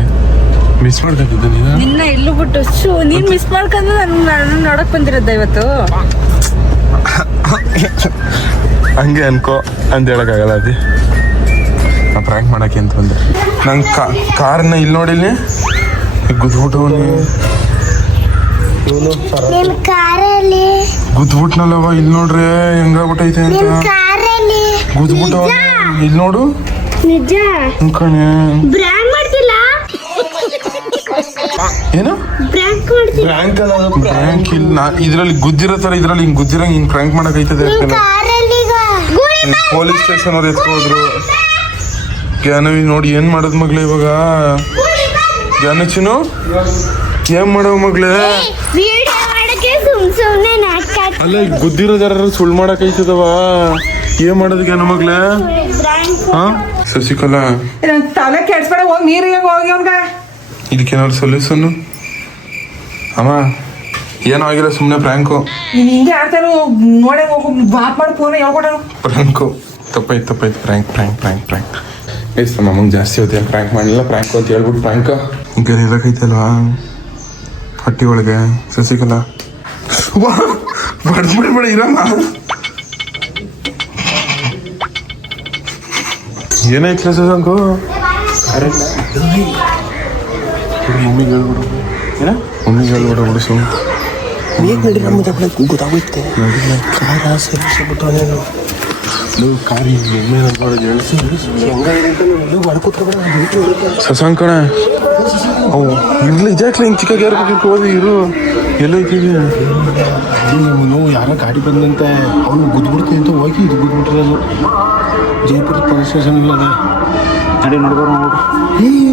ಮಿಸ್ ಮಾಡ್ಕೊಂಡಿದ್ದೆ ನೀನು. ನಿನ್ನ ಎಲ್ಲೂ ಬಿಟ್ಟು ನೀನ್ ಮಿಸ್ ಮಾಡ್ಕೊಂಡು ನಾನು ನೋಡಕ್ ಬಂದಿರೋದ ಇವತ್ತು. ಹಂಗೆ ಅನ್ಕೋ ಅಂತ ಹೇಳಕ್ಕಾಗಲ್ಲ ಅದಿ. ನಾ ಪ್ರ್ಯಾಂಕ್ ಮಾಡಕ್ಕೆ ಅಂತ ಬಂದೆ. ನಂಗೆ ಕಾರ್ನ ಇಲ್ಲಿ ನೋಡಿಲ್ಲಿ ಗುದ್ಬಿಟ್ಟು ಗುದ್ಬಿಟ್ನಲ್ಲವ ಇಲ್ಲಿ ನೋಡ್ರೆ ಹೆಂಗಾಗ್ಬಿಟ್ಟೈತೆ ಅಂತ ಗುದ್ಬಿಟ್ಟು ಇಲ್ಲಿ ನೋಡು ಕಣೆ. ಏನು ಪ್ರ್ಯಾಂಕ್ ಇಲ್ಲ ಇದ್ರಲ್ಲಿ ಗುದ್ದಿರೋ ತರ ಇದ್ರಲ್ಲಿ ಹಿಂಗ್ ಗುದ್ದಿರಂಗ್ ಹಿಂಗ್ ಪ್ರ್ಯಾಂಕ್ ಮಾಡಕ್ ಐತದೆ. ಪೊಲೀಸ್ ಸ್ಟೇಷನ್ ಅವ್ರು ಎತ್ಕೋದ್ರು. ಜ್ಞಾನವಿ ನೋಡಿ ಏನ್ ಮಾಡೋದ್ ಮಗ್ಳೆ ಇವಾಗ. ಜ್ಞಾನಚಿನು ಏನ್ ಮಾಡೋ ಮಗ್ಳೆ. ಅಲ್ಲ ಈಗ ಗುದ್ದಿರೋದ್ ಯಾರು ಸುಳ್ಳು ಮಾಡಕ್ ಐತದವ. ಏನ್ ಮಾಡೋದು ಜ್ಞಾನ ಮಗ್ಳೆ. ಹಾ ಶಶಿಕಲಾ ತಲೆ ಕೆಡ್ಸ್ಬೇಡ ಹೋಗಿ ನೀರಿಗೆ ಹೋಗಿ ಅವ್ನ್ಗ ಇದಕ್ಕೇನಾದ್ರು ಸೊಲ್ಯೂಷನ್ ಅಮ್ಮ. ಏನೂ ಆಗಿಲ್ಲ ಸುಮ್ಮನೆ ಪ್ರ್ಯಾಂಕು. ಹಿಂಗೆ ಆಡ್ತಾರು ನೋಡೇ ಹೋಗು ಬಾಪ್ ಮಾಡಿ ಫೋನ್ ಹೇಳ್ಕೊಡೋರು ಪ್ರ್ಯಾಂಕು ತಪ್ಪಾಯ್ತು ಪ್ರ್ಯಾಂಕ್ ಎಷ್ಟು ನಮ್ಮ ಅಮ್ಮಂಗೆ ಜಾಸ್ತಿ ಹೊತ್ತು ಪ್ರ್ಯಾಂಕ್ ಮಾಡಲಿಲ್ಲ. ಪ್ರ್ಯಾಂಕು ಅಂತ ಹೇಳ್ಬಿಟ್ಟು ಪ್ರ್ಯಾಂಕ ಇರಕೈತಲ್ವಾ ಹಟ್ಟಿ ಒಳಗೆ. ಶಶಿಕಲಾ ಬಡ್ಸ್ಬಿಡ್ಬೇಡ ಇರಮ್ಮ. ಏನಾಯ್ತು ಶಶಾಂಕು? ಮಮ್ಮಿಗೆ ಹೇಳ್ಬಿಡು, ಮಮ್ಮಿಗೆ ಹೇಳ್ಬಿಡ ಬಿಡು ಸುಮ್ಮನೆ. ಗೊತ್ತಾಗುತ್ತೆ ಶಶಾಂಕಣ ಅವು ಇರ್ಲಿ ಜಾಕ್ಲಿ ಹಿಂಗೆ ಚಿಕ್ಕ ಯಾರು ಹೋದಿ ಇರು ಎಲ್ಲೈತಿದೆ. ನಾವು ಯಾರೋ ಗಾಡಿ ಬಂದಂತೆ ಅವನು ಗುದ್ಬಿಡ್ತೀನಿ ಅಂತ ಹೋಗಿ ಇದು ಗುದ್ಬಿಟ್ಟಿರೋದು. ಜೈಪುರ ಪೊಲೀಸ್ ಸ್ಟೇಷನ್ ಇಲ್ಲದ ನಡಿ ನೋಡ್ಬೋದು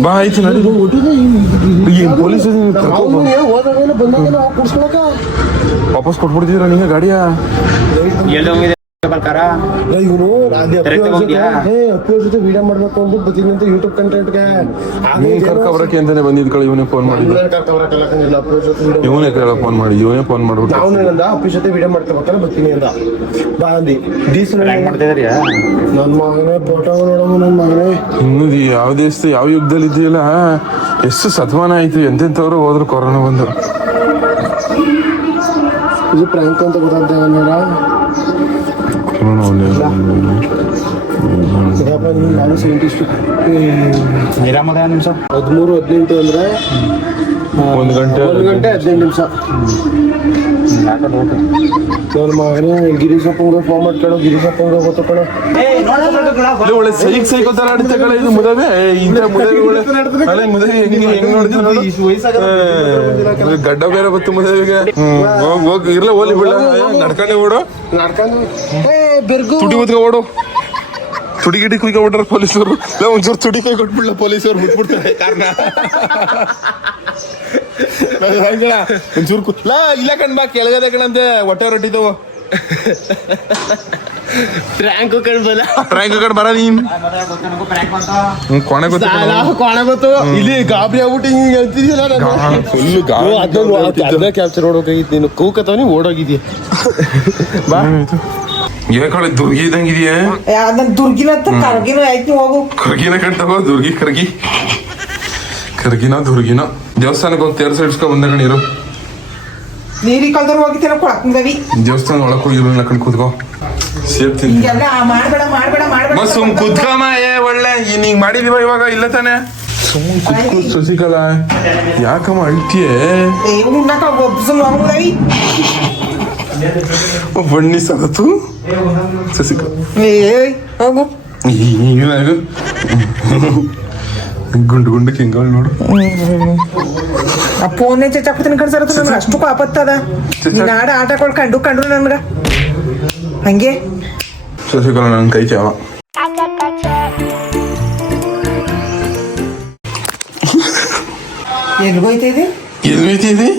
ಬಾ ಆಯ್ತು ನಡಿ. ಪೊಲೀಸ್ ವಾಪಸ್ ಕೊಟ್ಬಿಡ್ತಿದ್ರ ನಿಂಗೆ ಗಾಡಿಯ? ಇವನು ಜೊತೆ ವಿಡಿಯೋ ಮಾಡ್ಬೇಕು ಅಂತ ಬರ್ತೀನಿ ಅಂತ ಯೂಟ್ಯೂಬ್ ಕಂಟೆಂಟ್ಗೆ ಕರ್ಕೊಬರಕ್ಕೆ ಅಂತಾನೆ ಬಂದಿದ್ ಕಡೆ ಇವನೇ ಫೋನ್ ಮಾಡಿ, ಇವನೇ ಫೋನ್ ಮಾಡಿ, ಇವನೇ ಫೋನ್ ಮಾಡ್ಬಿಟ್ಟು ಅವನೇನಂದ ಅಪ್ಪಿ ಜೊತೆ ವಿಡಿಯೋ ಮಾಡ್ಕೋಬೇಕಲ್ಲ ಬರ್ತೀನಿ ಅಂತ ಬಾ ಅಂದಿ. ನನ್ನ ಮಗನೇ ಫೋಟೋ ನೋಡಮ್ಮ, ನನ್ನ ಮಗನೇ ಇನ್ನು ಯಾವ ದೇಶದ ಯಾವ ಯುಗದಲ್ಲಿ ಇದೆಯಲ್ಲ, ಎಷ್ಟು ಶತಮಾನ ಆಯ್ತು, ಎಂತೆಂಥವ್ರು ಹೋದ್ರು ಕೊರೋನಾ ಬಂದು. ಇದು ಪ್ರ್ಯಾಂಕ್ ಅಂತ ಗೊತ್ತಾಗ್ತಾಗ ನಾನು ಸೈಂಟಿಸ್ಟ್. 13:18 ಅಂದ್ರೆ 1 ಗಂಟೆ 15 ನಿಮಿಷ. ನನ್ನ ಮಗನೇ ಗಿರೀಶಪ್ಪಂಗೆ ಫೋನ್ ಮಾಡ್ಕೊಳ್ಳೋ, ಗಿರೀಶಪ್ಪಂಗೆ ಗೊತ್ತಕೊಳ್ಳೋ. ಒಳ್ಳೆ ಸೈಕ್ ತರ ಆಡುತ್ತೆ ಕಡೆ ಇದು ಮುದವೆ. ಇಂಥ ಮುದವೆ ಮುದವೆ ಹೆಂಗ್ ನೋಡಿದ್ರೆ ಗಡ್ಡ ಬೇರೆ ಬತ್ತು ಮುದವಿಗೆ. ಹೋಗಿ ಇರ್ಲ ಓಲಿ ಬಿಡ, ನಡ್ಕೊಂಡೆ ಓಡು, ತುಟಿ ಬದ್ಕ ಓಡು. ತುಡಿ ಗಿಡಿ ಕುಯ್ಕ ಬಿಟ್ರ ಪೊಲೀಸರು. ಒಂಚೂರು ತುಡಿ ಕೈ ಕೊಟ್ಬಿಡ್ಲ ಪೊಲೀಸರು, ಬಿಟ್ಬಿಡ್ತಾರೆ ಕಾರಣ. ಒಂಚೂರು ಇಲ್ಲ ಕಣ್ ಬಾ ಕೆಳಗದೆ ಕಣಂತೆ ಹೊಟ್ಟೆ ರೊಟ್ಟಿದವು. ಪ್ರ್ಯಾಂಕ್ ಕಣ್ಬಲ್ಲ, ಪ್ರ್ಯಾಂಕ್ ಕಣ್ ಬರ ನೀನ್ ಕೊನೆ ಗೊತ್ತು. ಇಲ್ಲಿ ಗಾಬರಿ ಆಗ್ಬಿಟ್ಟು ಹಿಂಗೆ ಹೇಳ್ತಿದ್ಯಲ್ಲ, ಕ್ಯಾಪ್ಚರ್ ಓಡೋಕಾಗಿತ್ತು. ನೀನು ಕೂಕತವನಿ ಓಡೋಗಿದ್ಯಾ. ಬಾ ಕಡೆ ದುರ್ಗಿ ಇದ್ದಂಗಿದೆಯಾ? ದುರ್ಗಿನ ಕರ್ಗಿನ ಆಯ್ತು, ಹೋಗು. ಕರ್ಗಿನ ಕಣ್ತಗೋ, ದುರ್ಗಿ ಕರ್ಗಿನ ದುರ್ಗಿನ. ದೇವಸ್ಥಾನಕ್ಕೆ ಹೋಗಿ ತೇರ್ಸ ಇಡ್ಸ್ಕೊ ಬಂದ ಕಣಿರು. ನೀರಿ ಕಲ್ದವ್ರು ಹೋಗಿತ್ತೇನ ಕೊಳಕ್ವಿ. ದೇವಸ್ಥಾನ ಒಳಕ್ ಹೋಗಿರು ನಡ್ಕೊಂಡು ಕೂತ್ಕೋ, ಸೇರ್ತೀನಿ. ಸುಮ್ ಕುತ್ಕಮ್ಮ. ಒಳ್ಳೆ ನೀಂಗ್ ಮಾಡಿದೀವ ಇವಾಗ, ಇಲ್ಲ ತಾನೆ? ಸುಮ್ ಕುತ್ಕೋ ಶಶಿಕಲಾ, ಯಾಕಮ್ಮ ಅಳ್ತಿಯೇ? ಬಣ್ಣಿ ಸಗತು ಶಶಿಕಲಾ, ಹೋಗು. ಗುಂಡು ಗುಂಡಕ್ಕೆ ಹಿಂಗಳು ನೋಡು. ಆ ಫೋನ್ ಚಚ್ಚಾಕ್ತೀನಿ ಕಣ್ಸರ, ನನ್ಗೆ ಅಷ್ಟು ಆಪತ್ತದ. ನೀನ್ ಆಟ ಕಂಡು ನನ್ಗ ಹಂಗೆ. ಶಶಿಕಲಾ ನನ್ ಕೈ ಚಾವ. ಎಲ್ಗೋಯ್ತಿದೆ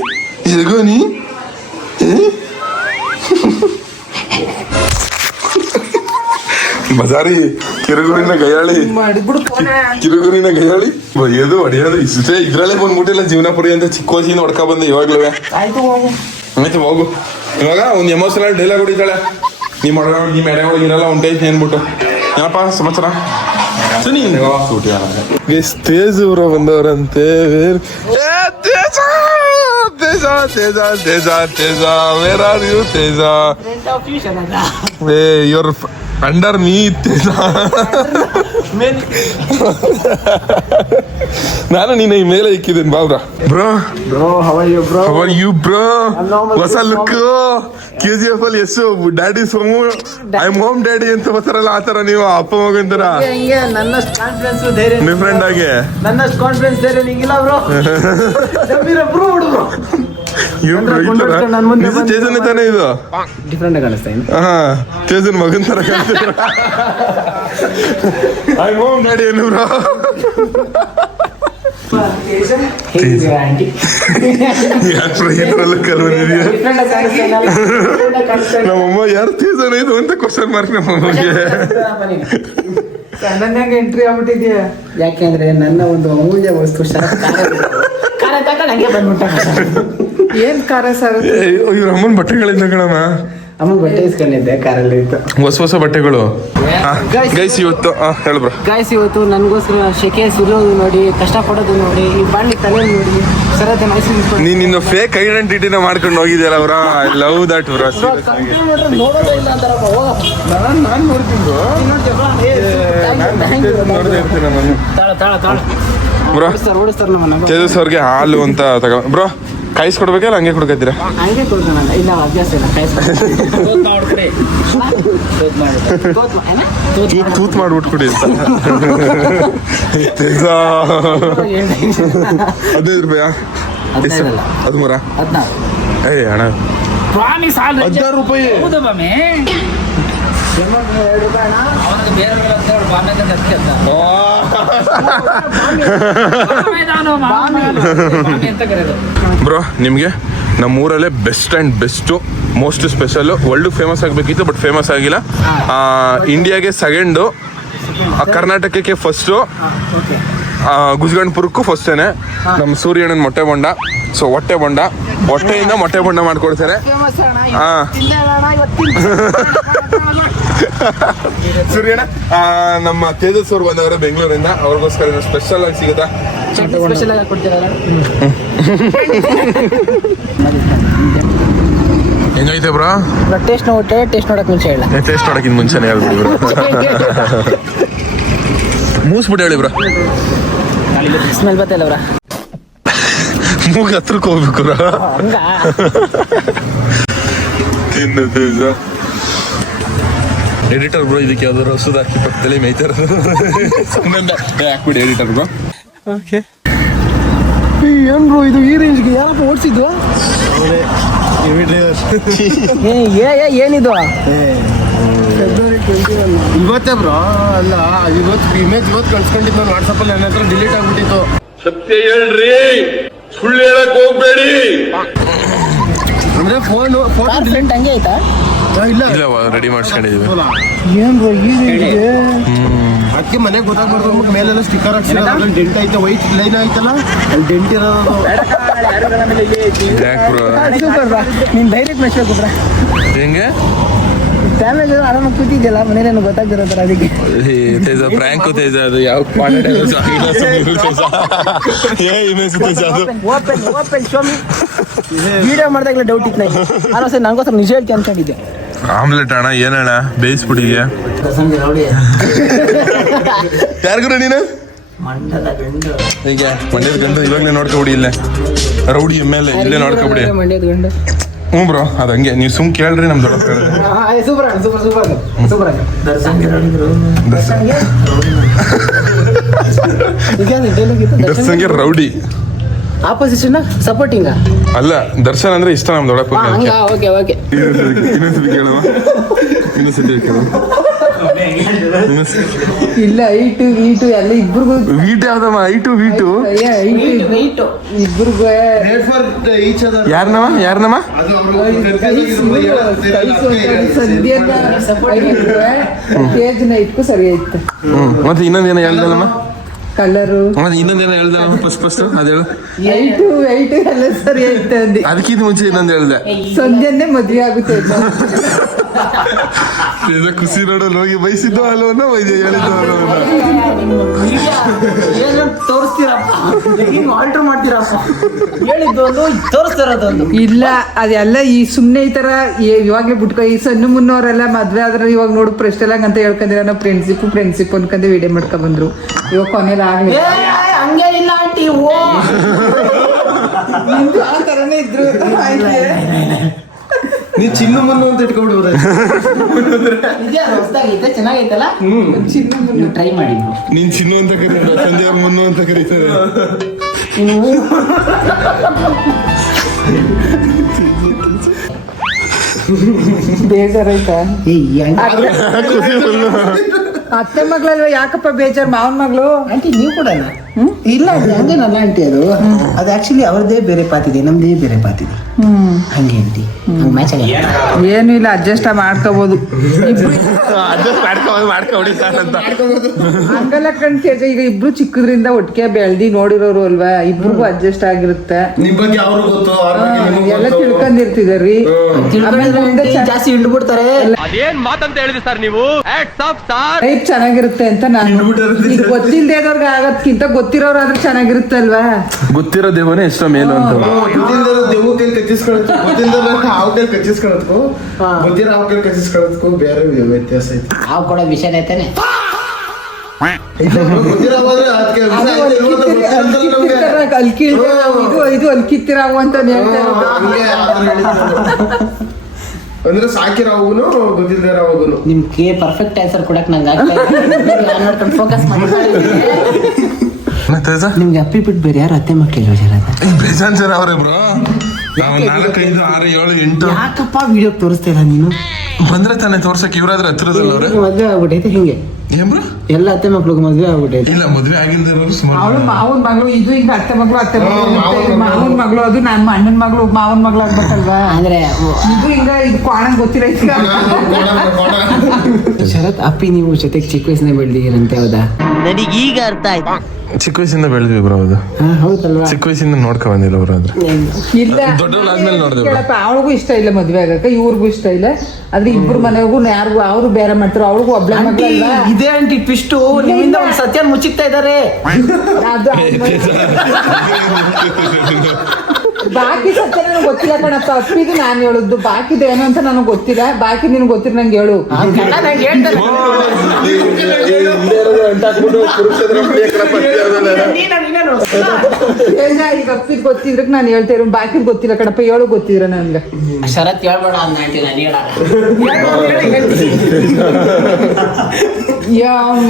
ಎಲ್ಗೋ ನೀ? ಮಜಾರಿ ಕಿರುಗುರಿನ ಗಯಾಳಿ, ಕಿರುಗುರಿನ ಗಯಾಳಿ ಒಯ್ಯೋದು ಹೊಡೆಯೋದು ಇಷ್ಟೇ. ಇದ್ರಲ್ಲೇ ಬಂದ್ಬಿಟ್ಟಿಲ್ಲ ಜೀವನ ಪುರಿ ಅಂತ ಚಿಕ್ಕ ವಯಸ್ಸಿನ ಹೊಡ್ಕ ಬಂದೆ. ಇವಾಗ್ಲೂ ಆಯ್ತು ಹೋಗು. ಇವಾಗ ಒಂದು ಎಮೋಷನಲ್ ಡೈಲಾಗ್ ಹೊಡಿತಾಳೆ. ನೀ ಮಾಡೋ ನೀ ಮೇಡೆ ಹೋಗಿರಲ್ಲ ಉಂಟೈತಿ ಏನ್ಬಿಟ್ಟು. ಏನಪ್ಪ ಸಮಾಚಾರ? ತೇಜ್ ಊರ ಬಂದವರಂತೆ. Teja where are you Teja? Your under me Teja. ನಾನು ನಿನ್ನ ಈ ಮೇಲೆ ಇಕ್ಕಿದ್ದೇನೆ ಬಾವ್ರ. ಬ್ರೋ ಯು ಬ್ರೋ, ಹೊಸ ಲುಕ್ KGF ಅಲ್ಲಿ ಎಷ್ಟು daddy Somu I home daddy ಅಂತ ಬರ್ತಾರಲ್ಲ, ಆತರ ನೀವು ಅಪ್ಪ ಮಗಂತರ ನನ್ನಷ್ಟು ಕಾನ್ಫಿಡೆನ್ಸ್ ಧೈರ್ಯ ಡಿಫ್ರೆಂಟ್ ಆಗಿ. ನನ್ನಷ್ಟು ಕಾನ್ಫಿಡೆನ್ಸ್ ಧೈರ್ಯ ನಿಂಗಿಲ್ಲ ಬ್ರೋ. ತೇಜನ್ ತಾನೇ ಇದು? ಡಿಫ್ರೆಂಟ್ ಕಾಣಿಸ್ತಾ ಹಾ, ತೇಜನ್ ಮಗನ್ ತರ ಕಾಣಿಸ್ತಿದ್ರ. ಐ ಹೋಮ್ ಡ್ಯಾಡಿ ಏನು ಬ್ರೋ? ನಮ್ಮಮ್ಮ ಯಾರು ತೇಜನ್ ಇದು ಅಂತ ಕ್ವಶನ್ ಮಾರ್ಕ್ ನಮ್ಮಮ್ಮಗೆ. ನನ್ನಾಗ ಎಂಟ್ರಿ ಆಗ್ಬಿಟ್ಟಿದ್ಯಾ? ಯಾಕೆಂದ್ರೆ ನನ್ನ ಒಂದು ಅಮೂಲ್ಯ ವಸ್ತು ಕಾರ ತಗೊಂಡು ಹಂಗೆ ಬಂದ್ಬಿಟ್ಟ. ಏನ್ ಕಾರ ಸರ್? ಇವ್ರ ಅಮ್ಮನ ಬಟ್ಟೆಗಳಿಂದ ಕಣಮ್ಮ. ಅಮ್ಮಂಗೆ ಬಟ್ಟೆ ಇಸ್ಕೊಂಡಿದ್ದೆ ಕಾರಲ್ಲಿ ಇತ್ತು. ಹೊಸ ಬಟ್ಟೆಗಳು ಗೈಸ್ ಇವತ್ತು ಹೇಳು ಬ್ರೋ. ಗಾಯ್ಸ್ ಇವತ್ತು ನನಗೋಸ್ಕರ ಶೆಕೆ ಸುರಿಯೋದು ನೋಡಿ, ಕಷ್ಟಪಡೋದು ನೋಡಿ, ಈ ಬಾಣ್ಲಿ ತಲೆ ನೋಡಿ ಸರತೆ ಮೈಸೂರು ನೀನು ಫೇಕ್ ಐಡೆಂಟಿಟಿನ ಮಾಡ್ಕೊಂಡು ಹೋಗಿದ್ಯಲ್ಲ bro. I love that bro. ನೋಡೋದೇ ಇಲ್ಲ ಅಂತಾರಪ್ಪ. ನಾನು ನೋಡ್ತೀನಿ ಬ್ರೋ. ಓಡಿಸ್ತಾರೆ ನಮ್ಮನ್ನ. ತೇಜಸ್ ಅವ್ರಿಗೆ ಹಾಲು ಅಂತ ತಗೋ ಬ್ರೋ. ಕಾಯಿಸ್ಕೊಡ್ಬೇಕಲ್ಲ ಹಂಗೆ ಕೊಡ್ಕತ್ತೀರಾ? ಹಂಗೆ ಕೊಡ್ತಾನ. ಇಲ್ಲ ಅಭ್ಯಾಸ ಇಲ್ಲ ತೂತ್ ಮಾಡ್ಬಿಟ್ಟು ಕೊಡಿ ಅಂತ. 15 ರೂಪಾಯಾ? 13? ಏ ಅಣ್ಣ 16 ರೂಪಾಯಿ. ಬ್ರೋ ನಿಮಗೆ ನಮ್ಮೂರಲ್ಲೇ best and best most special. World famous ಆಗಬೇಕಿತ್ತು ಬಟ್ ಫೇಮಸ್ ಆಗಿಲ್ಲ. ಇಂಡಿಯಾಗೆ ಸೆಕೆಂಡು, ಕರ್ನಾಟಕಕ್ಕೆ ಫಸ್ಟು, ಗುಜ್ಗಂಡ್ಪುರಕ್ಕೂ ಫಸ್ಟೇನೆ ನಮ್ಮ ಸೂರ್ಯಣ್ಣನ ಮೊಟ್ಟೆ ಬೊಂಡ. ಸೊ ಹೊಟ್ಟೆಯಿಂದ ಮೊಟ್ಟೆ ಬೊಂಡ ಮಾಡ್ಕೊಡ್ತಾರೆ. ಸೂರ್ಯಣ್ಣ ನಮ್ಮ ತೇಜಸ್ ಅವ್ರು ಬಂದವರು ಬೆಂಗಳೂರಿಂದ, ಅವ್ರಿಗೋಸ್ಕರ ಸ್ಪೆಷಲ್ ಆಗಿ ಸಿಗುತ್ತಾ? ಸ್ಪೆಷಲ್ ಆಗಿ ಕೊಡ್ತೀರಲ್ಲ. ಹೆಂಗೈತೆ ಬ್ರೋ? ಟೇಸ್ಟ್ ನೋಡಕ್ ಮುಂಚೆ ಹೇಳ. ಟೇಸ್ಟ್ ನೋಡಕ್ಕಿಂತ ಮುಂಚೆನೆ ಹೇಳ್ಬಿಡಿ ಬ್ರೋ. ಮೂಸ್ಬಿಟ್ಟು ಹೇಳಿ ಬ್ರೋ. Smell ಬತ್ತಲ್ಲ bro. ಮೂಗ್ ಹತ್ರಕ್ಕೆ ಹೋಗ್ಬೇಕು ಬ್ರೋ. ಎಡಿಟರ್ ಬ್ರೋ ಇದಕ್ಕೆ ಯಾವ್ದಾದ್ರು ಹೊಸದು ಹಾಕಿ ಪಕ್ಕದಲ್ಲಿ ಮೇಯ್ತಾರ. ಹಾಕ್ಬಿಡಿ ಎಡಿಟರ್ ಬ್ರೋ. ಓಕೆ ಏನ್ ಬ್ರೋ ಇದು ಈ ರೇಂಜ್ಗೆ ಯಾರಪ್ಪ ಓಡಿಸಿದ್ದು? ಏನಿದು? ಇವತ್ತೇ ಬ್ರೋ. ಅಲ್ಲ ಇವತ್ತು ಇಮೇಜ್ ಇವತ್ತು ಕಳ್ಸ್ಕೊಂಡಿದ್ದು ನಾನು ವಾಟ್ಸಪ್ಪಲ್ಲಿ ನನ್ನ ಹತ್ರ ಡಿಲೀಟ್ ಆಗ್ಬಿಟ್ಟಿತ್ತು. ಸತ್ಯ ಹೇಳ್ರಿ, ಸುಳ್ಳು ಹೇಳಕ್ ಹೋಗ್ಬೇಡಿ. ಅಂದ್ರೆ ಫೋನ್ ಫ್ರೆಂಡ್ ಹಂಗೆ ಆಯ್ತಾ? ಇಲ್ಲ ರೆಡಿ ಮಾಡಿಸ್ಕೊಂಡಿದೀವಿ. ಏನ್ ಬ್ರೋ ಈ ರೇಂಜ್ಗೆ? ಅದಕ್ಕೆ ಮನೆಗೆ ಗೊತ್ತಾಗ್ಬಾರ್ದು ಅಂದ್ಬಿಟ್ಟು ಮೇಲೆಲ್ಲ ಸ್ಟಿಕ್ಕರ್ ಹಾಕ್ಸಿರೋದು. ಅದ್ರಲ್ಲಿ ಡೆಂಟ್ ಐತೆ, ವೈಟ್ ಲೈನ್ ಆಯ್ತಲ್ಲ ಅಲ್ಲಿ ಡೆಂಟ್ ಇರೋದು. ಯಾಕೆ ಬ್ರೋ? Super bro. ನೀನ್ ಡೈರೆಕ್ಟ್ ಮೆಸೇಜ್ ಬ್ರೋ. ಹೆಂಗೆ ಫ್ಯಾಮಿಲಿ ಆರಾಮಾಗಿ ಕೂತಿದ್ಯಲ್ಲ ಮನೇಲಿ ಗೊತ್ತಾಗ್ತಿರೋ ಥರ. ಅದಕ್ಕೆ ತೇಜ ಪ್ರಾಂಕು ತೇಜ ಅದು ಯಾವ ಓಪನ್ ಶೋ ಮಿ. ವಿಡಿಯೋ ಮಾಡಿದಾಗಲೇ ಡೌಟ್ ಇತ್ತು ನನಗೆ. ಅಲ್ಲ ಸರ್ ನನಗೋಸ್ಕರ ನಿಜ ಹೇಳ್ತೀನಿ ಅನ್ಕೊಂಡಿದ್ದೆ. ಆಮ್ಲೆಟ್ ಅಣ್ಣ ಏನಣ್ಣ ಬೇಯಿಸ್ಬಿಟ್ಟಿದ್ಯ? ಯಾರಿಗೂ ನೀನು ಹೀಗೆ ಮಂಡ್ಯದ ಗಂಡು ಇವಾಗಲೇ ನೋಡ್ಕೊಬಿಡಿ. ಇಲ್ಲೇ ರೌಡಿ ಎಮ್ಮೆಲ್ಲೆ ಇಲ್ಲೇ ನೋಡ್ಕೊಬಿಡಿ. ಮಂಡ್ಯದ ಗಂಡು. ಹ್ಞೂ ಬ್ರೋ ಅದು ಹಂಗೆ ನೀವು ಸುಮ್ ಕೇಳ್ರಿ ನಮ್ ದೊಡ್ಡ ಸೂಪರ್ ಸೂಪರ್. ದರ್ಶನ್ಗೆ ರೌಡಿ ಆಪೋಸಿಷನ್ ಸಪೋರ್ಟಿಂಗ್ ಅಲ್ಲ. ದರ್ಶನ್ ಅಂದ್ರೆ ಇಷ್ಟ ನಮ್ ದೊಡ್ಡಪ್ಪ. Okay okay. ಇನ್ನೊಂದ್ಸತಿ ಕೇಳುವ. ಇಲ್ಲ ಈಟು ಎಲ್ಲ ಇಬ್ರಿಗೂ. ವೀಟ್ ಯಾವ್ದಮ್ಮ? ಐಟು ಇಬ್ರಿಗೂ ಯಾರನಮ್ಮ ಕೇಜ್ನ ಇಟ್ಕು ಸರಿ ಆಯ್ತು. ಮತ್ತೆ ಇನ್ನೊಂದೇನೋ ಹೇಳ್ದಲ್ಲಮ್ಮ? ಕಲರು ಮತ್ತೆ ಇನ್ನೊಂದೇನೋ ಹೇಳ್ದಲ್ಲಮ್ಮ? ಫಸ್ಟ್ ಅದು ಹೇಳು. ಐಟು ಎಲ್ಲ ಸರಿ ಆಯ್ತು ಅಂದಿ. ಅದಕ್ಕಿಂತ ಮುಂಚೆ ಇನ್ನೊಂದು ಹೇಳ್ದೆ. ಸಂಜೆನೆ ಮದ್ವೆ ಆಗುತ್ತೆ. ಖುಷಿ ನೋಡೋದು ಹೋಗಿ ಬಯಸಿದ್ದು ಅಲ್ವನ್ನ ಹೇಳಿದ್ದು ಅಲ್ವನ್ನ ಆಲ್ಟರ್ ಮಾಡ್ತೀರಪ್ಪ. ಹೇಳಿದ್ದೊಂದು ತೋರಿಸ್ತಾರದೊಂದು. ಇಲ್ಲ ಅದೆಲ್ಲ ಈ ಸುಮ್ನೆ ಈ ತರ ಇವಾಗ್ಲೇ ಬಿಟ್ಕೊ. ಈ ಸಣ್ಣ ಮುನ್ನೋರೆಲ್ಲ ಮದ್ವೆ ಆದ್ರೆ ಇವಾಗ ನೋಡು ಪ್ರೆಸ್ಟೆಲ್ಲ ಅಂತ ಹೇಳ್ಕೊಂಡಿರ ನಾವು ಫ್ರೆಂಡ್ಶಿಪ್ ಅನ್ಕೊಂಡೆ ವಿಡಿಯೋ ಮಾಡ್ಕೊಂಡ್ ಬಂದ್ರು. ಇವಾಗ ಕೊನೆಲ್ಲ ಆಗ್ಲಿ ಹಂಗೆ ಇಲ್ಲ ಆಂಟಿ. ಆ ತರನೇ ಇದ್ರು. ನೀ ಚಿನ್ನ ಮುನ್ನು ಅಂತ ಇಟ್ಕೊಂಡ್ಬಿಡ್ಬೋದ? ಹೊಸದಾಗೈತೆ ಚೆನ್ನಾಗೈತಲ್ಲ. ಚಿನ್ನ ಟ್ರೈ ಮಾಡಿ. ನೀನ್ ಚಿನ್ನು ಅಂತ ಕರೀತಾರೆ, ಸಂಜೆ ಮುನ್ನು ಅಂತ ಕರೀತಾರೆ. ಬೇಜಾರಾಯ್ತಾ? ಅತ್ತೆ ಮಗ್ಳಲ್ವ ಯಾಕಪ್ಪ ಬೇಜಾರ್? ಮಾವನ್ ಮಗಳು ಆಂಟಿ ನೀವು ಕೂಡ ಇಲ್ಲ ಹಂಗೇನಲ್ಲ ಆಂಟಿ ಅದು ಆಕ್ಚುಲಿ ಅವ್ರದ್ದೇ ಬೇರೆ ಪಾತಿದೆ ನಮ್ದೇ ಬೇರೆ ಪಾತಿದೆ ಹಂಗೆ ಆಂಟಿ ಹಂಗೆ ಮ್ಯಾಚ್ ಏನು ಇಲ್ಲ ಅಡ್ಜಸ್ಟ್ ಮಾಡ್ಕೋಬಹುದು ಹಂಗಲ್ಲ ಕಣ್ ತೇಜ, ಈಗ ಇಬ್ರು ಚಿಕ್ಕದ್ರಿಂದ ಒಟ್ಟಿಗೆ ಬೆಳ್ದಿ ನೋಡಿರೋರು ಅಲ್ವಾ, ಇಬ್ರಿಗೂ ಅಡ್ಜಸ್ಟ್ ಆಗಿರುತ್ತೆ. ನಿಮ್ ಬಗ್ಗೆ ಅವ್ರು ಗೊತ್ತು, ಅವ್ರ ಬಗ್ಗೆ ನಿಮ್ಗೂ ಎಲ್ಲ ಗೊತ್ತು. ತಿಳ್ಕೊಂಡಿರ್ತಿದಾರಿ. ಆಮೇಲೆ ಮುಂದೆ ಜಾಸ್ತಿ ಹಿಡ್ಬಿಡ್ತಾರೆ. ಅದೇನ್ ಮಾತಂತ ಹೇಳಿದ್ರಿ ಸರ್ ನೀವು? ಟೈಪ್ ಚೆನ್ನಾಗಿರುತ್ತೆ ಅಂತ ನಾನು ಈಗ ಗೊತ್ತಿಲ್ದೇ ಇರೋರ್ಗೆ ಆಗೋದ್ಕಿಂತ ಗೊತ್ತಿರೋರಾದ್ರೆ ಚೆನ್ನಾಗಿರುತ್ತಲ್ವಾ. ಗೊತ್ತಿರೋ ದೇವನೇ ಎಷ್ಟೋ ಮೇಲು ಅಂತ. ಗೊತ್ತಿಲ್ದಿರೋ ದೆವ್ವ ಕೈಲಿ ಕಚ್ಚಿಸ್ಕೊಳತ್ಕು, ಗೊತ್ತಿಲ್ದಿರೋ ಹಾವು ಕೈಲಿ ಕಚ್ಚಿಸ್ಕೊಳತ್ಕು, ಗೊತ್ತಿರೋ ಹಾವು ಕೈಲಿ ಕಚ್ಚಿಸ್ಕೊಳತ್ಕು ಬೇರೆ ವ್ಯತ್ಯಾಸ ಐತೆ. ಹಾವು ಕೊಡೋದು ವಿಷಯನೇ ಐತಾನೆ. ಗೊತ್ತಿರೋ ಹೋದ್ರೆ ಅದಕ್ಕೆ ವಿಷ ಐತೆ ಇಲ್ವೋ ಅಂತ ಗೊತ್ತಿರಲ್ಲ ನಮ್ಗೆ. ಇದು ಅಲ್ಕಿತ್ತಿರಾವು ಅಂತ ಹೇಳ್ತಾ ಇರೋದು. ಹಂಗೆ ಆದ್ರೆ ಹೇಳಿದ್ರು. ಅಂದ್ರೆ ಸಾಕಿರೋವುನು ಗೊತ್ತಿಲ್ದಿರೋವುನು. ನಿಮ್ಗೆ ಪರ್ಫೆಕ್ಟ್ ಆನ್ಸರ್ ಕೊಡಕ್ ನಂಗೆ ಆಗ್ತಾ ಇಲ್ಲ. ನೋಡ್ಕೊಂಡು ಫೋಕಸ್ ಮಾಡಿ. ನಿಮ್ಗೆ ಅಪ್ಪಿ ಬಿಟ್ಟು ಬೇರೆ ಯಾರು ಅತ್ತೆ ಮಕ್ಕಳಿಲ್ವ ಜರ? ಬೇಜಾನ್ ಸರ್ ಅವ್ರೆ ಬ್ರೋ. ನಾವು 4, 5, 6, 7, 8 ಯಾಕಪ್ಪ ವಿಡಿಯೋ ತೋರಿಸ್ತಾ ಇಲ್ಲ ನೀನು? ಬಂದ್ರೆ ತಾನೇ ತೋರ್ಸಕ್ ಇವ್ರಾದ್ರೆ ಹತ್ರದಲ್ಲ ಅವ್ರೆ. ಮದ್ವೆ ಆಗ್ಬಿಟ್ಟೈತೆ ಹಿಂಗೆ ಏನ್ ಬ್ರೋ? ಎಲ್ಲ ಅತ್ತೆ ಮಕ್ಳಿಗೆ ಮದ್ವೆ ಆಗ್ಬಿಟ್ಟೈತೆ. ಇಲ್ಲ ಮದ್ವೆ ಆಗಿಲ್ದಿರೋರು ಸುಮಾರು. ಅವಳು ಮಾವನ್ ಮಗಳು, ಇದು ಈಗ ಅತ್ತೆ ಮಗಳು ಮಾವನ್ ಮಗಳು, ಅದು ನಾನು ಅಣ್ಣನ ಮಗಳು ಮಾವನ್ ಮಗಳು ಆಗ್ಬೇಕಲ್ವಾ. ಅಂದ್ರೆ ಇದು ಹಿಂಗ ಇದು ಕಾಣಂಗ್ ಗೊತ್ತಿಲ್ಲ. ಶರತ್ ಅಪ್ಪಿ ನೀವು ಜೊತೆಗೆ ಚಿಕ್ಕ ವಯಸ್ಸಿನ ಬೆಳ್ದಿರಂತೆ ಹೌದಾ? ನನಗೀಗ ಅರ್ಥ ಆಯ್ತು. ಚಿಕ್ಕ ವಯಸ್ಸಿಂದ ಬೆಳೆದ್ವಿ ಬ್ರೋ. ಅದು ಹೌದಲ್ವಾ? ಚಿಕ್ಕ ವಯಸ್ಸಿಂದ ನೋಡ್ಕೊ ಬಂದಿಲ್ಲ ಬ್ರೋ. ಆದ್ರೆ ಇಲ್ಲ ದೊಡ್ಡವಳಾದ್ಮೇಲೆ ನೋಡ್ದೆ. ಕೇಳಪ್ಪ, ಅವಳಿಗೂ ಇಷ್ಟ ಇಲ್ಲ ಮದ್ವೆ ಆಗಕ್ಕ, ಇವ್ರಿಗೂ ಇಷ್ಟ ಇಲ್ಲ. ಆದ್ರೆ ಇಬ್ರು ಮನೆಗೂ ಯಾರಿಗೂ ಅವ್ರು ಬೇರೆ ಮಾಡ್ತಾರ, ಅವಳಿಗೂ ಒಬ್ಳೆ ಮಗಳಲ್ಲ. ಇದೇ ಆಂಟಿ ಟ್ವಿಸ್ಟು, ನಿಮ್ಮಿಂದ ಒಂದು ಸತ್ಯ ಮುಚ್ಚಿಕ್ತಾ ಇದಾರೆ. ಅದು ಬಾಕಿ ಸತ್ಯ ನನಗೆ ಗೊತ್ತಿಲ್ಲ ಕಣಪ್ಪ. ಅಪ್ಪಿದು ನಾನು ಹೇಳುದು, ಬಾಕಿದು ಏನು ಅಂತ ನನಗೆ ಗೊತ್ತಿಲ್ಲ. ಬಾಕಿ ನಿನ್ಗೆ ಗೊತ್ತಿರ ನಂಗೆ ಹೇಳು. ಈಗ ಅಪ್ಪಿದ್ ಗೊತ್ತಿದ್ರೆ ನಾನು ಹೇಳ್ತಾ ಇರೋ, ಬಾಕಿದ್ ಗೊತ್ತಿಲ್ಲ ಕಣಪ್ಪ. ಹೇಳು ಗೊತ್ತಿದ್ರೆ ನನ್ಗೆ. ಶರತ್ ಹೇಳ್ಬೇಡ ಅಂದ ಆಂಟಿ, ನಾನು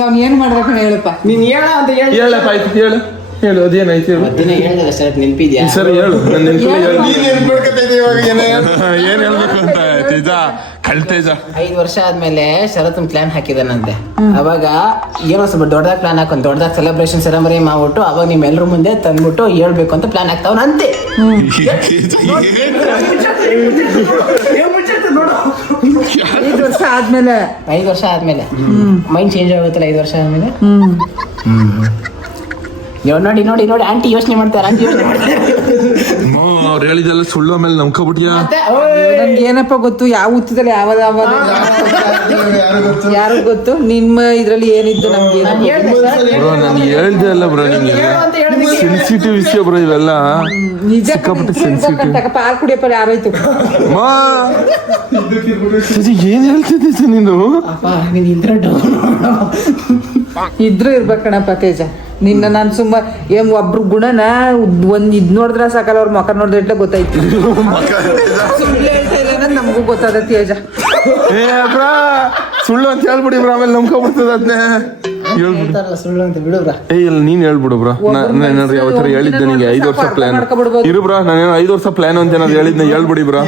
ಅವ್ನ್ ಏನ್ ಮಾಡ್ಬೇಕಣ ಹೇಳಪ್ಪ. ನೀನ್ ಹೇಳ ಅಂತ ಹೇಳಪ್ಪ, ಆಯ್ತು ಹೇಳು ಹೇಳು. ಅದೇನಾಯ್ತು ಹೇಳು. ಮತ್ತಿನ ಹೇಳಿದ್ರೆ ಶರತ್ ನೆನ್ಪಿದ್ಯಾ? ಸರಿ ಹೇಳು. ನನ್ನ ನೆನಪಿಲ್ಲ ಹೇಳು. ನೀನ್ ಏನ್ ನೋಡ್ಕೊತಾ ಇದೀಯ ಇವಾಗ? ಏನ್ ಹೇಳ್ಬೇಕು ಅಂತ ತೇಜ ಕಳ್ತೇಜ 5 ವರ್ಷ ಆದ್ಮೇಲೆ ಶರತ್ ಪ್ಲಾನ್ ಹಾಕಿದಾನಂತೆ. ಅವಾಗ ಏನೋ ಸ್ವಲ್ಪ ದೊಡ್ಡದಾಗಿ ಪ್ಲಾನ್ ಹಾಕೊಂಡ್ ದೊಡ್ಡದಾಗಿ ಸೆಲೆಬ್ರೇಷನ್ ಸೆರೆಮನಿ ಮಾಡ್ಬಿಟ್ಟು ಅವಾಗ ನಿಮ್ಮೆಲ್ಲರ ಮುಂದೆ ತಂದ್ಬಿಟ್ಟು ಹೇಳ್ಬೇಕು ಅಂತ ಪ್ಲಾನ್ ಹಾಕ್ತಾವನಂತೆ. 5 ವರ್ಷ ಆದ್ಮೇಲೆ 5 ವರ್ಷ ಆದ್ಮೇಲೆ ಮೈಂಡ್ ಚೇಂಜ್ ಆಗುತ್ತಲ್ಲ 5 ವರ್ಷ ಆದ್ಮೇಲೆ. ನೋಡಿ ನೋಡಿ ನೋಡಿ ಆಂಟಿ ಯೋಚನೆ ಮಾಡ್ತಾರೆ, ಆಂಟಿ ಯೋಚನೆ ಮಾಡ್ತಾರೆ. ಅವ್ರು ಹೇಳಿದೆಲ್ಲ ಸುಳ್ಳು. ಆಮೇಲೆ ನಂಬ್ಕೊಬಿಟ್ಯಾ? ನನ್ಗೆ ಏನಪ್ಪ ಗೊತ್ತು, ಯಾವ ಹುತ್ತದಲ್ಲಿ ಯಾವ್ದು ಯಾರು ಗೊತ್ತು. ನಿಮ್ಮ ಇದ್ರಲ್ಲಿ ಏನಿದ್ದು ನಮ್ಗೆ ಬ್ರೋ ನಾನು ಹೇಳ್ದೆ ಅಲ್ಲ ಬ್ರೋ, ನಿಮ್ಗೆ ಸೆನ್ಸಿಟಿವ್ ವಿಷಯ ಬ್ರೋ ಇವೆಲ್ಲ. ನಿಜ ಸಿಕ್ಕಾಪಟ್ಟೆ sensitive. ಪಾಲ್ ಕುಡಿಯಪ್ಪ ಯಾರಾಯ್ತು. ಏನ್ ಹೇಳ್ತಿದ್ದೆ ನೀನು? ಇದ್ರು ಇರ್ಬೇಕಣಪ್ಪ ತೇಜ. ನಿನ್ನ ನಾನು ಸುಮ್ಮ ಏನ್ ಒಬ್ರು ಗುಣನ ಒಂದ್ ಇದ್ ನೋಡಿದ್ರ ಸಾಕಲ್ಲ, ಅವ್ರ ಮಕ ನೋಡಿದ್ರೆ ಗೊತ್ತಾಯ್ತು. ಸುಳ್ಳು ಹೇಳ್ತಾ ಇಲ್ಲ ಅನ್ನೋದು ನಮಗೂ ಗೊತ್ತಾದ ತೇಜ. ಸುಳ್ಳು ಅಂತ ಹೇಳ್ಬಿಡಿ ಬ್ರೋ, ಆಮೇಲೆ ನಂಬ್ಕೊಬಿಡ್ತದ ಅದನ್ನೇ. ಸುಳ್ಳು ಅಂತ ಬಿಡುವ್ರ. ಇಲ್ಲ ನೀನ್ ಹೇಳ್ಬಿಡು ಬ್ರೋ. ನಾನು ಯಾವತ್ತರ ಹೇಳಿದ್ದೆ ನಿಂಗೆ 5 ವರ್ಷ ಪ್ಲಾನ್ ಇರು ಬ್ರೋ. ನಾನೇನು 5 ವರ್ಷ ಪ್ಲಾನ್ ಅಂತ ಏನಾದ್ರು ಹೇಳಿದ್ನ ಹೇಳ್ಬಿಡಿ ಬ್ರೋ.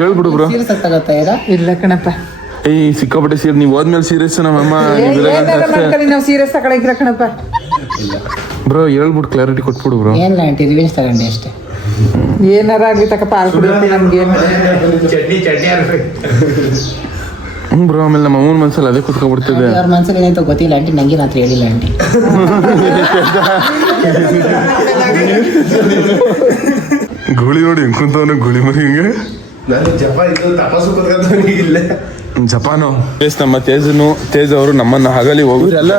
ಹೇಳ್ಬಿಡು ಬ್ರೋ. ಇಲ್ಲ ಕಣಪ್ಪ. ಸಿಕ್ಕಾಪಟ್ಟೆ ಸೀರೆ ನೀವು ಹೋದ್ಮೇಲೆ ಸೀರಿಯಸ್ ನಮ್ಮಮ್ಮ ನಾವು ಸೀರಿಯಸ್ ತಗೊಳಕಿರ ಕಣಪ್ಪ. ಬ್ರೋ ಹೇಳ್ಬಿಟ್ಟು ಕ್ಲಾರಿಟಿ ಕೊಟ್ಬಿಡು ಬ್ರೋ. ಏನಿಲ್ಲ ಆಂಟಿ, ರಿವೆಂಜ್ ತಗೊಂಡೆ ಅಷ್ಟೇ. ಏನಾರ ಆಗ್ಲಿ ತಕ್ಕ ಪಾಲ್ ಕುಡಿಯಪ್ಪ ನಮ್ಗೆ. ಬ್ರೋ ಆಮೇಲೆ ನಮ್ಮ ಅಮ್ಮನ ಮನ್ಸಲ್ಲಿ ಅದೇ ಕುತ್ಕೊಬಿಡ್ತಿದೆ. ಅವ್ರ ಮನ್ಸಲ್ಲಿ ಏನಂತ ಗೊತ್ತಿಲ್ಲ ಆಂಟಿ, ನಂಗೆ ಮಾತ್ರ ಹೇಳಿಲ್ಲ ಆಂಟಿ. ಗುಳಿ ನೋಡಿ ಹೆಂಗ್ ಕುಂತವನು ಗುಳಿ ಮರಿ ಹಿಂಗೆ. ನಾನು ಜಪ ಇದು ತಪಸ್ಸು ಕೂತ್ಕೊಂಡವನಿಗೆ ಇಲ್ಲೇ ಜಪಾನು. ನಮ್ಮ ತೇಜ್ ಅವರು ನಮ್ಮನ್ನ ಹಗಲಿ ಹೋಗುದಿಲ್ಲ.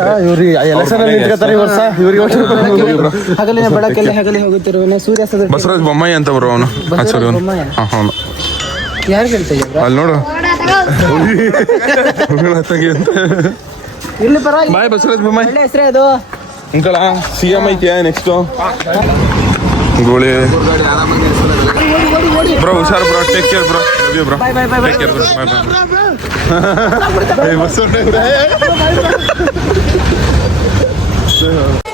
ಹಗಲಿನ ಬೆಳಕೆಲ್ಲ ಹಗಲಿ ಹೋಗುತ್ತಿರುವನೆ ಸೂರ್ಯಾಸ್ತದ ಬಸವರಾಜ್ ಬೊಮ್ಮಾಯಿ ಅಂತ ಬರೋ ಅವನು. ಅವನು ಯಾರು ಹೇಳ್ತಾ ಇದ್ರು? ಅಲ್ಲಿ ನೋಡು ಇಲ್ಲಿ ಪರವಾಗಿಲ್ಲ. ಬಾಯ್ ಬಸವರಾಜ್ ಬೊಮ್ಮಾಯಿ. ಒಳ್ಳೆ ಹೆಸರೇ ಅದು. ಅಂಕಲ CM ಐತಿಯಾ ನೆಕ್ಸ್ಟ್ ಗೋಳಿ ಬ್ರೋ. ಹುಷಾರ್ bro, take care bro. Love you bro. Take care bro. Bye bye.